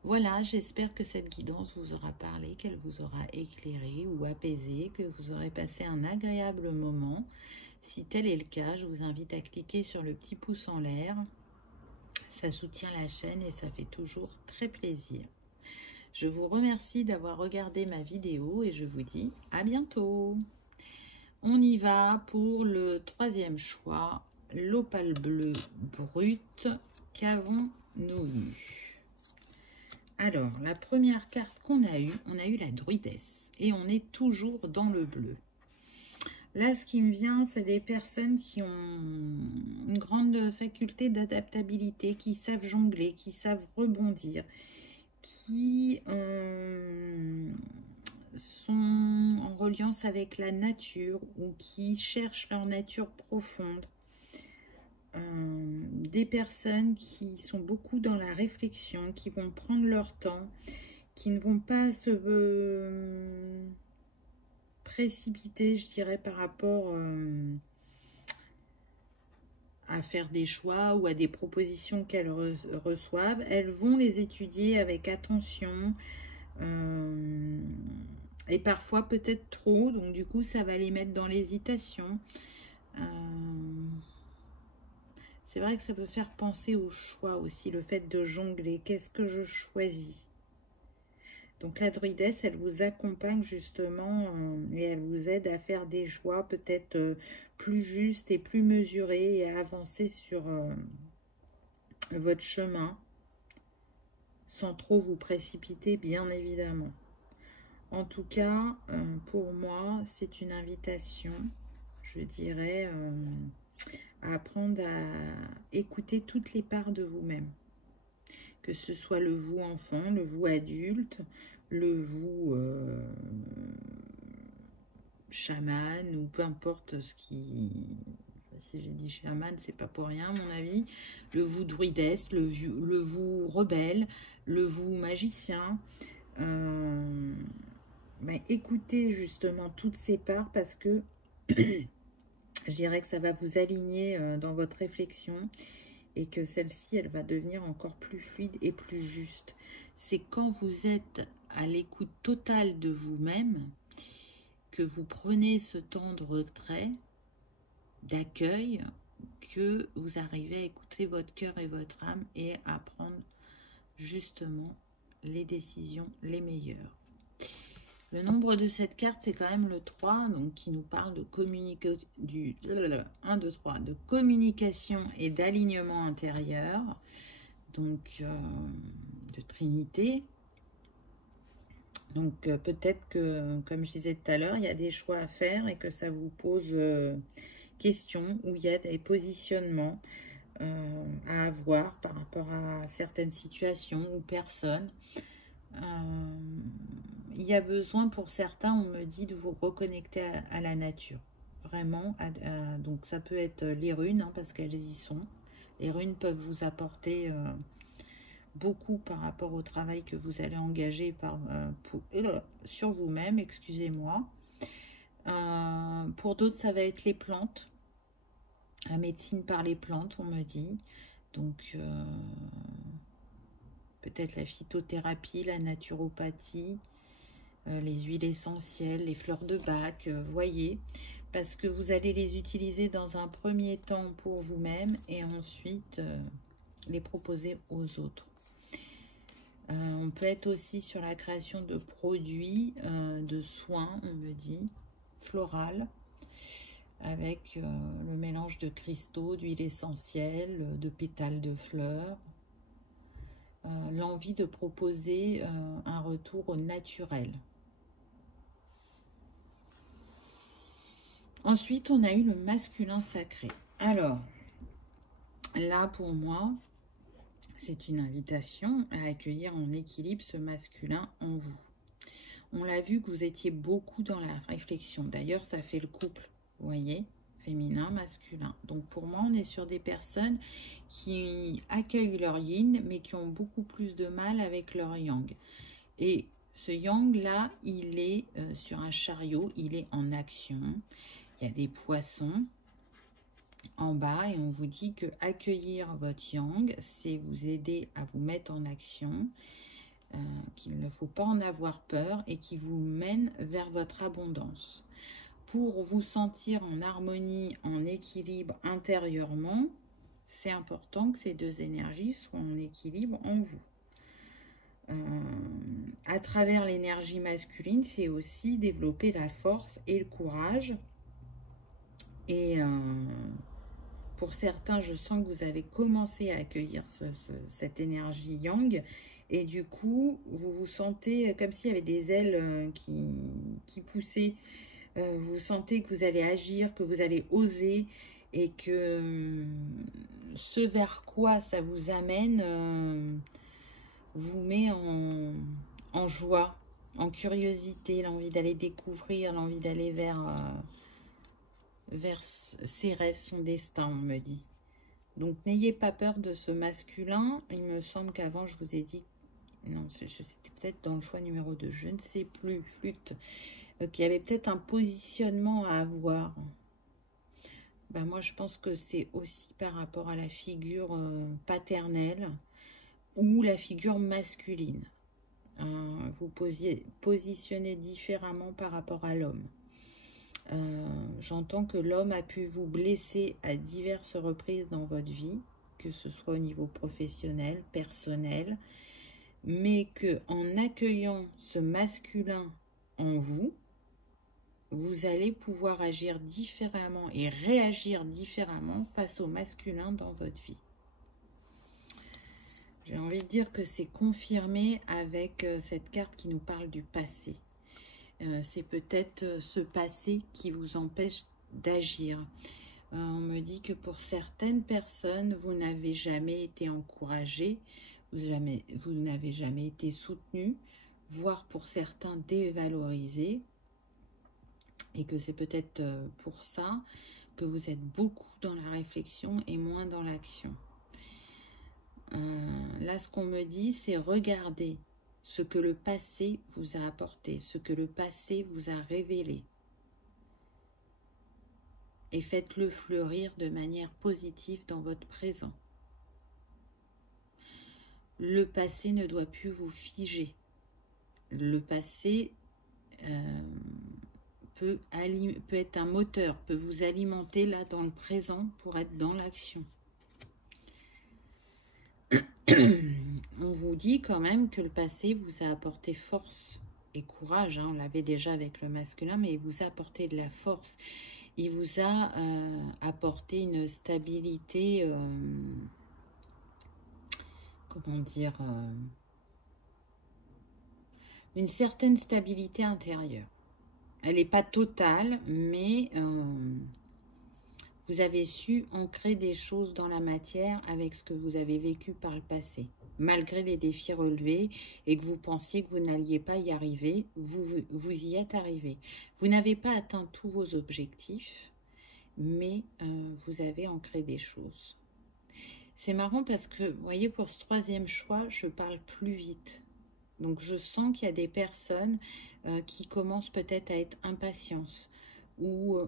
Voilà, j'espère que cette guidance vous aura parlé, qu'elle vous aura éclairé ou apaisé, que vous aurez passé un agréable moment. Si tel est le cas, je vous invite à cliquer sur le petit pouce en l'air. Ça soutient la chaîne et ça fait toujours très plaisir. Je vous remercie d'avoir regardé ma vidéo et je vous dis à bientôt. On y va pour le troisième choix, l'opale bleu brut. Qu'avons-nous eu? Alors, la première carte qu'on a eue, on a eu la druidesse. Et on est toujours dans le bleu. Là, ce qui me vient, c'est des personnes qui ont une grande faculté d'adaptabilité, qui savent jongler, qui savent rebondir, qui sont en reliance avec la nature ou qui cherchent leur nature profonde. Des personnes qui sont beaucoup dans la réflexion, qui vont prendre leur temps, qui ne vont pas se précipiter, je dirais, par rapport à faire des choix ou à des propositions qu'elles reçoivent. Elles vont les étudier avec attention, et parfois peut-être trop, donc du coup ça va les mettre dans l'hésitation. C'est vrai que ça peut faire penser au choix aussi, le fait de jongler. Qu'est-ce que je choisis? Donc la druidesse, elle vous accompagne justement et elle vous aide à faire des choix peut-être plus justes et plus mesurés et à avancer sur votre chemin sans trop vous précipiter, bien évidemment. En tout cas, pour moi, c'est une invitation, je dirais, à apprendre à écouter toutes les parts de vous-même. Que ce soit le vous enfant, le vous adulte, le vous chaman, ou peu importe ce qui... Si j'ai dit chaman, c'est pas pour rien à mon avis. Le vous druidesque, le vous rebelle, le vous magicien. Écoutez justement toutes ces parts parce que je dirais que ça va vous aligner dans votre réflexion et que celle-ci, elle va devenir encore plus fluide et plus juste. C'est quand vous êtes à l'écoute totale de vous-même que vous prenez ce temps de retrait, d'accueil, que vous arrivez à écouter votre cœur et votre âme et à prendre justement les décisions les meilleures. Le nombre de cette carte, c'est quand même le 3, donc qui nous parle de de communication et d'alignement intérieur, donc de Trinité. Donc peut-être que, comme je disais tout à l'heure, il y a des choix à faire et que ça vous pose question, où il y a des positionnements à avoir par rapport à certaines situations ou personnes. Il y a besoin pour certains, on me dit, de vous reconnecter à la nature. Vraiment, donc ça peut être les runes, hein, parce qu'elles y sont. Les runes peuvent vous apporter beaucoup par rapport au travail que vous allez engager sur vous-même, excusez-moi. Pour d'autres, ça va être les plantes. La médecine par les plantes, on me dit. Donc, peut-être la phytothérapie, la naturopathie, les huiles essentielles, les fleurs de bac, voyez, parce que vous allez les utiliser dans un premier temps pour vous-même et ensuite les proposer aux autres. On peut être aussi sur la création de produits, de soins, on me dit, floral, avec le mélange de cristaux, d'huile essentielle, de pétales de fleurs. L'envie de proposer un retour au naturel. Ensuite, on a eu le masculin sacré. Alors, là, pour moi, c'est une invitation à accueillir en équilibre ce masculin en vous. On l'a vu que vous étiez beaucoup dans la réflexion. D'ailleurs, ça fait le couple, vous voyez, féminin, masculin. Donc, pour moi, on est sur des personnes qui accueillent leur yin, mais qui ont beaucoup plus de mal avec leur yang. Et ce yang-là, il est sur un chariot, il est en action. Il y a des poissons en bas et on vous dit que accueillir votre yang, c'est vous aider à vous mettre en action, qu'il ne faut pas en avoir peur et qui vous mène vers votre abondance. Pour vous sentir en harmonie, en équilibre intérieurement, c'est important que ces deux énergies soient en équilibre en vous. À travers l'énergie masculine, c'est aussi développer la force et le courage. Et pour certains, je sens que vous avez commencé à accueillir cette énergie yang. Et du coup, vous vous sentez comme s'il y avait des ailes qui poussaient. Vous sentez que vous allez agir, que vous allez oser. Et que ce vers quoi ça vous amène vous met en joie, en curiosité, l'envie d'aller découvrir, l'envie d'aller vers ses rêves, son destin, on me dit. Donc, n'ayez pas peur de ce masculin. Il me semble qu'avant, je vous ai dit... Non, c'était peut-être dans le choix numéro 2. Je ne sais plus. Flûte. Il y avait peut-être un positionnement à avoir. Ben, moi, je pense que c'est aussi par rapport à la figure paternelle ou la figure masculine. Vous positionnez différemment par rapport à l'homme. J'entends que l'homme a pu vous blesser à diverses reprises dans votre vie, que ce soit au niveau professionnel, personnel, mais que en accueillant ce masculin en vous, vous allez pouvoir agir différemment et réagir différemment face au masculin dans votre vie. J'ai envie de dire que c'est confirmé avec cette carte qui nous parle du passé. C'est peut-être ce passé qui vous empêche d'agir. On me dit que pour certaines personnes, vous n'avez jamais été encouragé, vous n'avez jamais été soutenu, voire pour certains dévalorisé. Et que c'est peut-être pour ça que vous êtes beaucoup dans la réflexion et moins dans l'action. Là, ce qu'on me dit, c'est regarder ce que le passé vous a apporté, ce que le passé vous a révélé. Et faites-le fleurir de manière positive dans votre présent. Le passé ne doit plus vous figer. Le passé peut être un moteur, peut vous alimenter là dans le présent pour être dans l'action. On vous dit quand même que le passé vous a apporté force et courage, hein, on l'avait déjà avec le masculin, mais il vous a apporté de la force. Il vous a apporté une stabilité, comment dire, une certaine stabilité intérieure. Elle n'est pas totale, mais vous avez su ancrer des choses dans la matière avec ce que vous avez vécu par le passé. Malgré les défis relevés et que vous pensiez que vous n'alliez pas y arriver, vous y êtes arrivé. Vous n'avez pas atteint tous vos objectifs, mais vous avez ancré des choses. C'est marrant parce que, vous voyez, pour ce troisième choix, je parle plus vite. Donc, je sens qu'il y a des personnes qui commencent peut-être à être impatientes, ou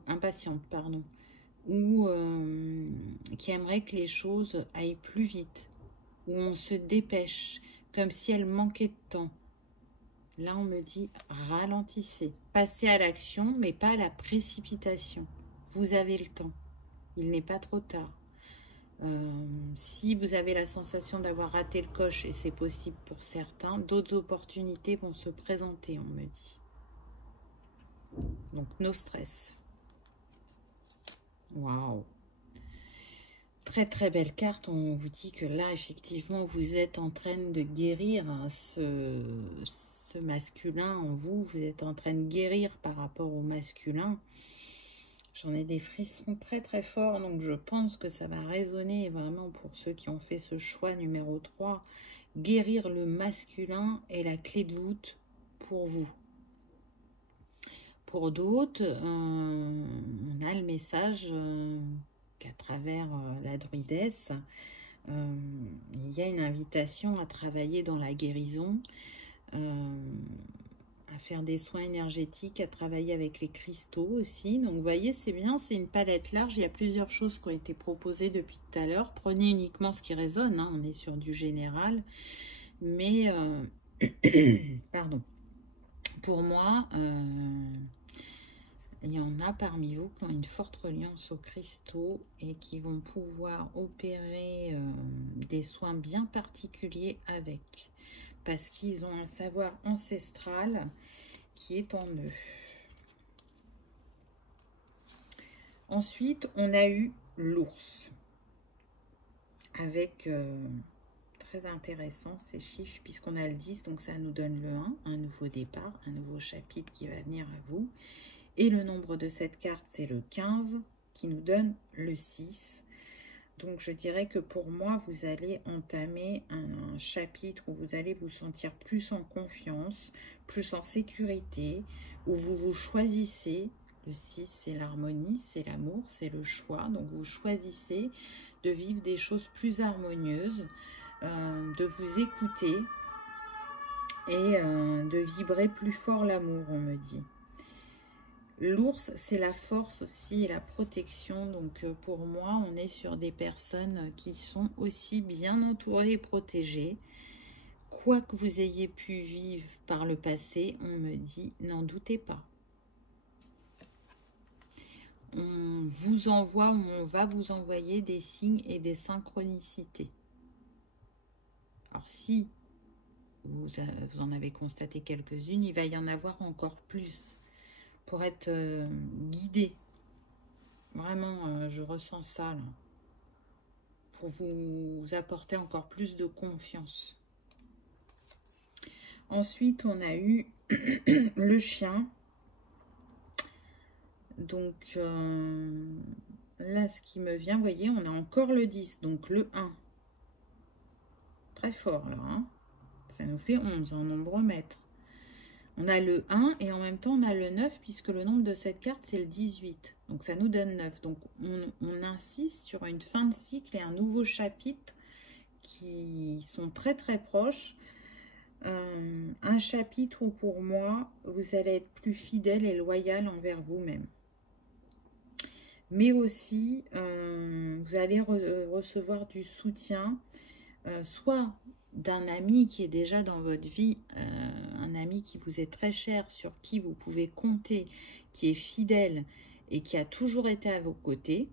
qui aimeraient que les choses aillent plus vite, où on se dépêche, comme si elles manquaient de temps. Là, on me dit, ralentissez. Passez à l'action, mais pas à la précipitation. Vous avez le temps. Il n'est pas trop tard. Si vous avez la sensation d'avoir raté le coche, et c'est possible pour certains, d'autres opportunités vont se présenter, on me dit. Donc, no stress. Waouh! Très très belle carte. On vous dit que là, effectivement, vous êtes en train de guérir ce masculin en vous. Vous êtes en train de guérir par rapport au masculin. J'en ai des frissons très très forts, donc je pense que ça va résonner vraiment pour ceux qui ont fait ce choix numéro 3. Guérir le masculin est la clé de voûte pour vous. Pour d'autres, on a le message qu'à travers la druidesse, il y a une invitation à travailler dans la guérison, à faire des soins énergétiques, à travailler avec les cristaux aussi. Donc vous voyez, c'est bien, c'est une palette large. Il y a plusieurs choses qui ont été proposées depuis tout à l'heure. Prenez uniquement ce qui résonne, hein, on est sur du général. Mais, pardon, pour moi, il y en a parmi vous qui ont une forte reliance aux cristaux et qui vont pouvoir opérer des soins bien particuliers avec. Parce qu'ils ont un savoir ancestral qui est en eux. Ensuite, on a eu l'ours. Avec, très intéressant ces chiffres, puisqu'on a le 10, donc ça nous donne le 1, un nouveau départ, un nouveau chapitre qui va venir à vous. Et le nombre de cette carte, c'est le 15, qui nous donne le 6. Donc, je dirais que pour moi, vous allez entamer un chapitre où vous allez vous sentir plus en confiance, plus en sécurité, où vous vous choisissez. Le 6, c'est l'harmonie, c'est l'amour, c'est le choix. Donc, vous choisissez de vivre des choses plus harmonieuses, de vous écouter et de vibrer plus fort l'amour, on me dit. L'ours, c'est la force aussi et la protection. Donc, pour moi, on est sur des personnes qui sont aussi bien entourées et protégées. Quoi que vous ayez pu vivre par le passé, on me dit, n'en doutez pas. On vous envoie, on va vous envoyer des signes et des synchronicités. Alors, si vous en avez constaté quelques-unes, il va y en avoir encore plus. Pour être guidé. Vraiment, je ressens ça, là. Pour vous apporter encore plus de confiance. Ensuite, on a eu le chien. Donc, là, ce qui me vient, vous voyez, on a encore le 10, donc le 1. Très fort, là. Hein, ça nous fait 11 en nombre maître. On a le 1 et en même temps, on a le 9, puisque le nombre de cette carte, c'est le 18. Donc, ça nous donne 9. Donc, on insiste sur une fin de cycle et un nouveau chapitre qui sont très, très proches. Un chapitre où, pour moi, vous allez être plus fidèle et loyal envers vous-même. Mais aussi, vous allez recevoir du soutien, soit d'un ami qui est déjà dans votre vie, un ami qui vous est très cher, sur qui vous pouvez compter, qui est fidèle et qui a toujours été à vos côtés.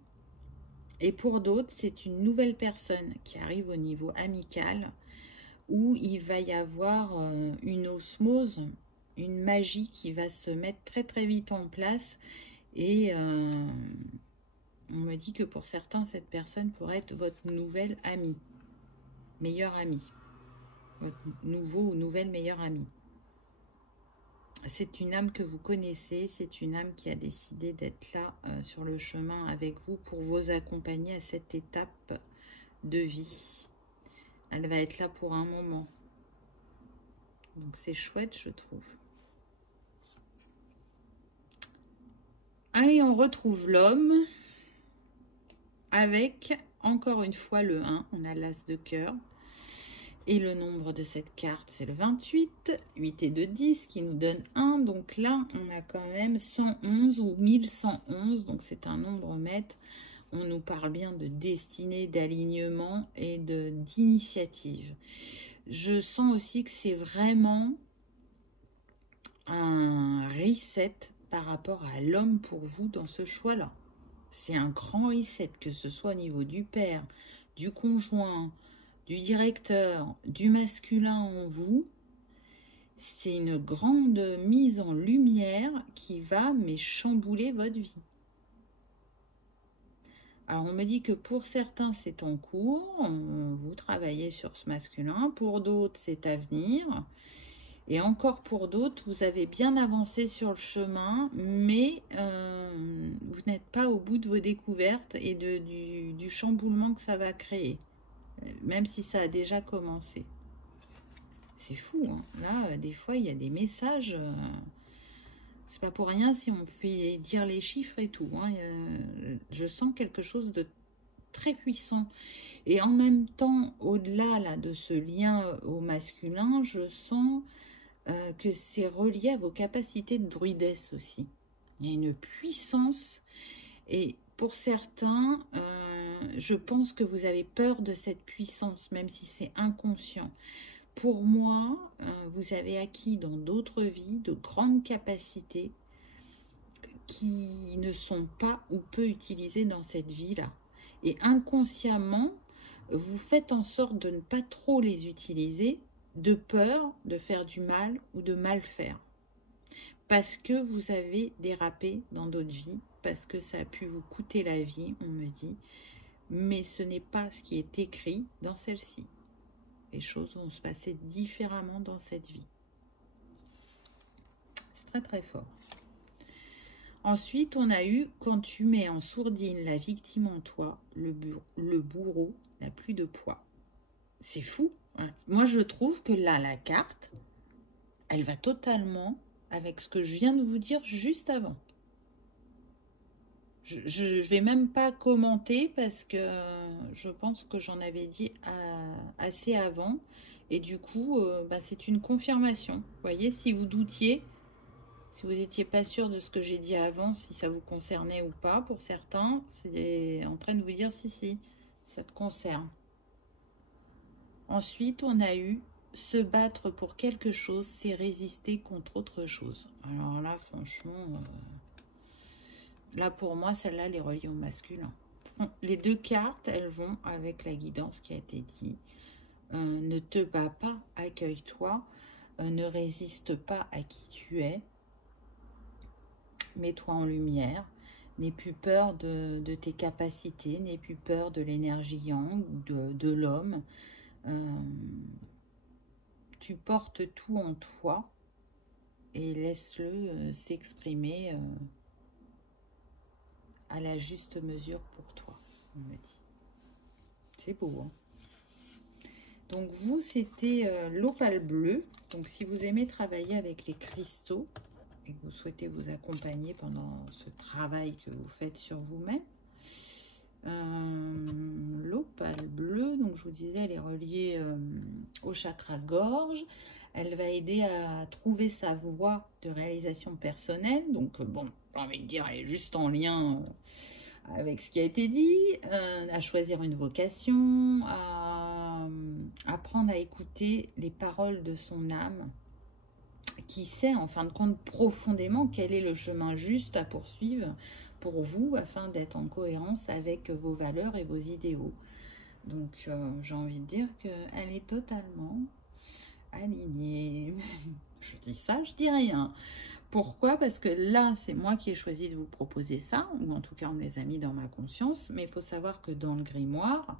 Et pour d'autres, c'est une nouvelle personne qui arrive au niveau amical, où il va y avoir une osmose, une magie qui va se mettre très très vite en place. Et on me dit que pour certains, cette personne pourrait être votre nouvelle amie, meilleure amie. Votre nouveau ou nouvelle meilleure amie. C'est une âme que vous connaissez, c'est une âme qui a décidé d'être là sur le chemin avec vous pour vous accompagner à cette étape de vie. Elle va être là pour un moment. Donc c'est chouette, je trouve. Et on retrouve l'homme avec, encore une fois, le 1. On a l'as de cœur. Et le nombre de cette carte, c'est le 28. 8 et 2, 10, qui nous donne 1. Donc là, on a quand même 111 ou 1111. Donc c'est un nombre maître. On nous parle bien de destinée, d'alignement et d'initiative. Je sens aussi que c'est vraiment un reset par rapport à l'homme pour vous dans ce choix-là. C'est un grand reset, que ce soit au niveau du père, du conjoint, du directeur, du masculin en vous. C'est une grande mise en lumière qui va chambouler votre vie. Alors, on me dit que pour certains, c'est en cours. Vous travaillez sur ce masculin. Pour d'autres, c'est à venir. Et encore pour d'autres, vous avez bien avancé sur le chemin, mais vous n'êtes pas au bout de vos découvertes et du chamboulement que ça va créer, même si ça a déjà commencé. C'est fou, hein. Là, des fois, il y a des messages... c'est pas pour rien si on fait dire les chiffres et tout. Hein. Je sens quelque chose de très puissant. Et en même temps, au-delà là, de ce lien au masculin, je sens que c'est relié à vos capacités de druidesse aussi. Il y a une puissance. Et pour certains, je pense que vous avez peur de cette puissance, même si c'est inconscient. Pour moi, vous avez acquis dans d'autres vies de grandes capacités qui ne sont pas ou peu utilisées dans cette vie-là. Et inconsciemment, vous faites en sorte de ne pas trop les utiliser, de peur de faire du mal ou de mal faire. Parce que vous avez dérapé dans d'autres vies, parce que ça a pu vous coûter la vie, on me dit. Mais ce n'est pas ce qui est écrit dans celle-ci. Les choses vont se passer différemment dans cette vie. C'est très très fort. Ensuite, on a eu, quand tu mets en sourdine la victime en toi, le bourreau n'a plus de poids. C'est fou, hein. Moi, je trouve que là, la carte, elle va totalement avec ce que je viens de vous dire juste avant. Je ne vais même pas commenter parce que je pense que j'en avais dit assez avant. Et du coup, c'est une confirmation. Vous voyez, si vous doutiez, si vous n'étiez pas sûr de ce que j'ai dit avant, si ça vous concernait ou pas, pour certains, c'est en train de vous dire si, ça te concerne. Ensuite, on a eu se battre pour quelque chose, c'est résister contre autre chose. Alors là, franchement... là, pour moi, celle-là, elle est reliée au masculin. Les deux cartes, elles vont avec la guidance qui a été dit. Ne te bats pas, accueille-toi. Ne résiste pas à qui tu es. Mets-toi en lumière. N'aie plus peur de tes capacités. N'aie plus peur de l'énergie yang, de l'homme. Tu portes tout en toi et laisse-le s'exprimer à la juste mesure pour toi, on me dit. C'est beau, hein? Donc vous, c'était l'opale bleu. Donc si vous aimez travailler avec les cristaux et que vous souhaitez vous accompagner pendant ce travail que vous faites sur vous-même, l'opale bleue, donc je vous disais, elle est reliée au chakra gorge. Elle va aider à trouver sa voie de réalisation personnelle. Donc bon, j'ai envie de dire, elle est juste en lien avec ce qui a été dit, à choisir une vocation, à apprendre à écouter les paroles de son âme, qui sait en fin de compte profondément quel est le chemin juste à poursuivre pour vous afin d'être en cohérence avec vos valeurs et vos idéaux. Donc j'ai envie de dire qu'elle est totalement alignée. Je dis ça, je dis rien. Pourquoi? Parce que là, c'est moi qui ai choisi de vous proposer ça, ou en tout cas, on me les a mis dans ma conscience. Mais il faut savoir que dans le grimoire,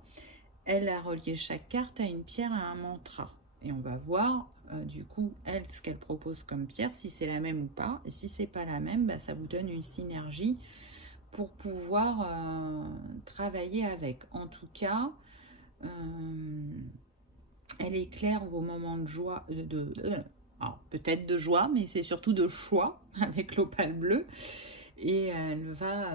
elle a relié chaque carte à une pierre, à un mantra. Et on va voir, du coup, elle, ce qu'elle propose comme pierre, si c'est la même ou pas. Et si c'est pas la même, bah, ça vous donne une synergie pour pouvoir travailler avec. En tout cas, elle éclaire vos moments de joie, peut-être de joie, mais c'est surtout de choix avec l'opale bleue. Et elle va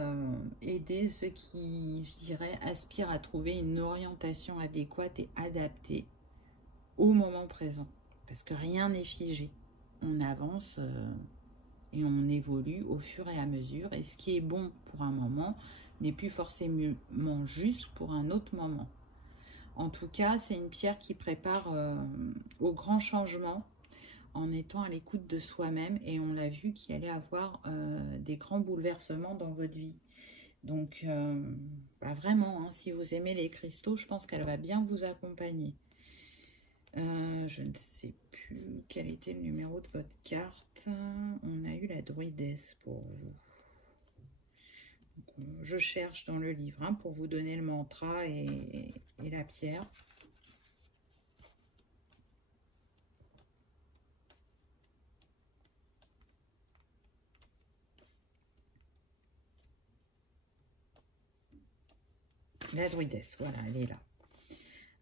aider ceux qui, je dirais, aspirent à trouver une orientation adéquate et adaptée au moment présent. Parce que rien n'est figé. On avance et on évolue au fur et à mesure. Et ce qui est bon pour un moment n'est plus forcément juste pour un autre moment. En tout cas, c'est une pierre qui prépare au grand changement en étant à l'écoute de soi-même, et on l'a vu qu'il allait avoir des grands bouleversements dans votre vie. Donc, vraiment, hein, si vous aimez les cristaux, je pense qu'elle va bien vous accompagner. Je ne sais plus quel était le numéro de votre carte. On a eu la druidesse pour vous. Donc, je cherche dans le livre hein, pour vous donner le mantra et la pierre. La druidesse, voilà, elle est là.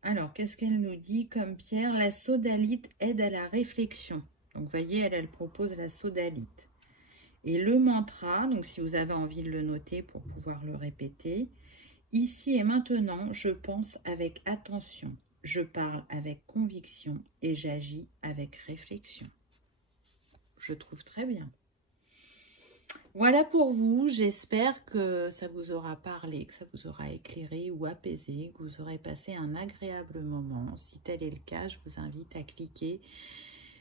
Alors, qu'est-ce qu'elle nous dit comme pierre? La sodalite aide à la réflexion. Donc, vous voyez, elle propose la sodalite. Et le mantra, donc si vous avez envie de le noter pour pouvoir le répéter. Ici et maintenant, je pense avec attention. Je parle avec conviction et j'agis avec réflexion. Je trouve très bien. Voilà pour vous, j'espère que ça vous aura parlé, que ça vous aura éclairé ou apaisé, que vous aurez passé un agréable moment. Si tel est le cas, je vous invite à cliquer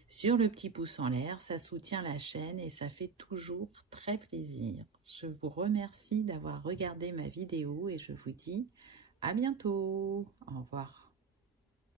sur le petit pouce en l'air, ça soutient la chaîne et ça fait toujours très plaisir. Je vous remercie d'avoir regardé ma vidéo et je vous dis à bientôt. Au revoir.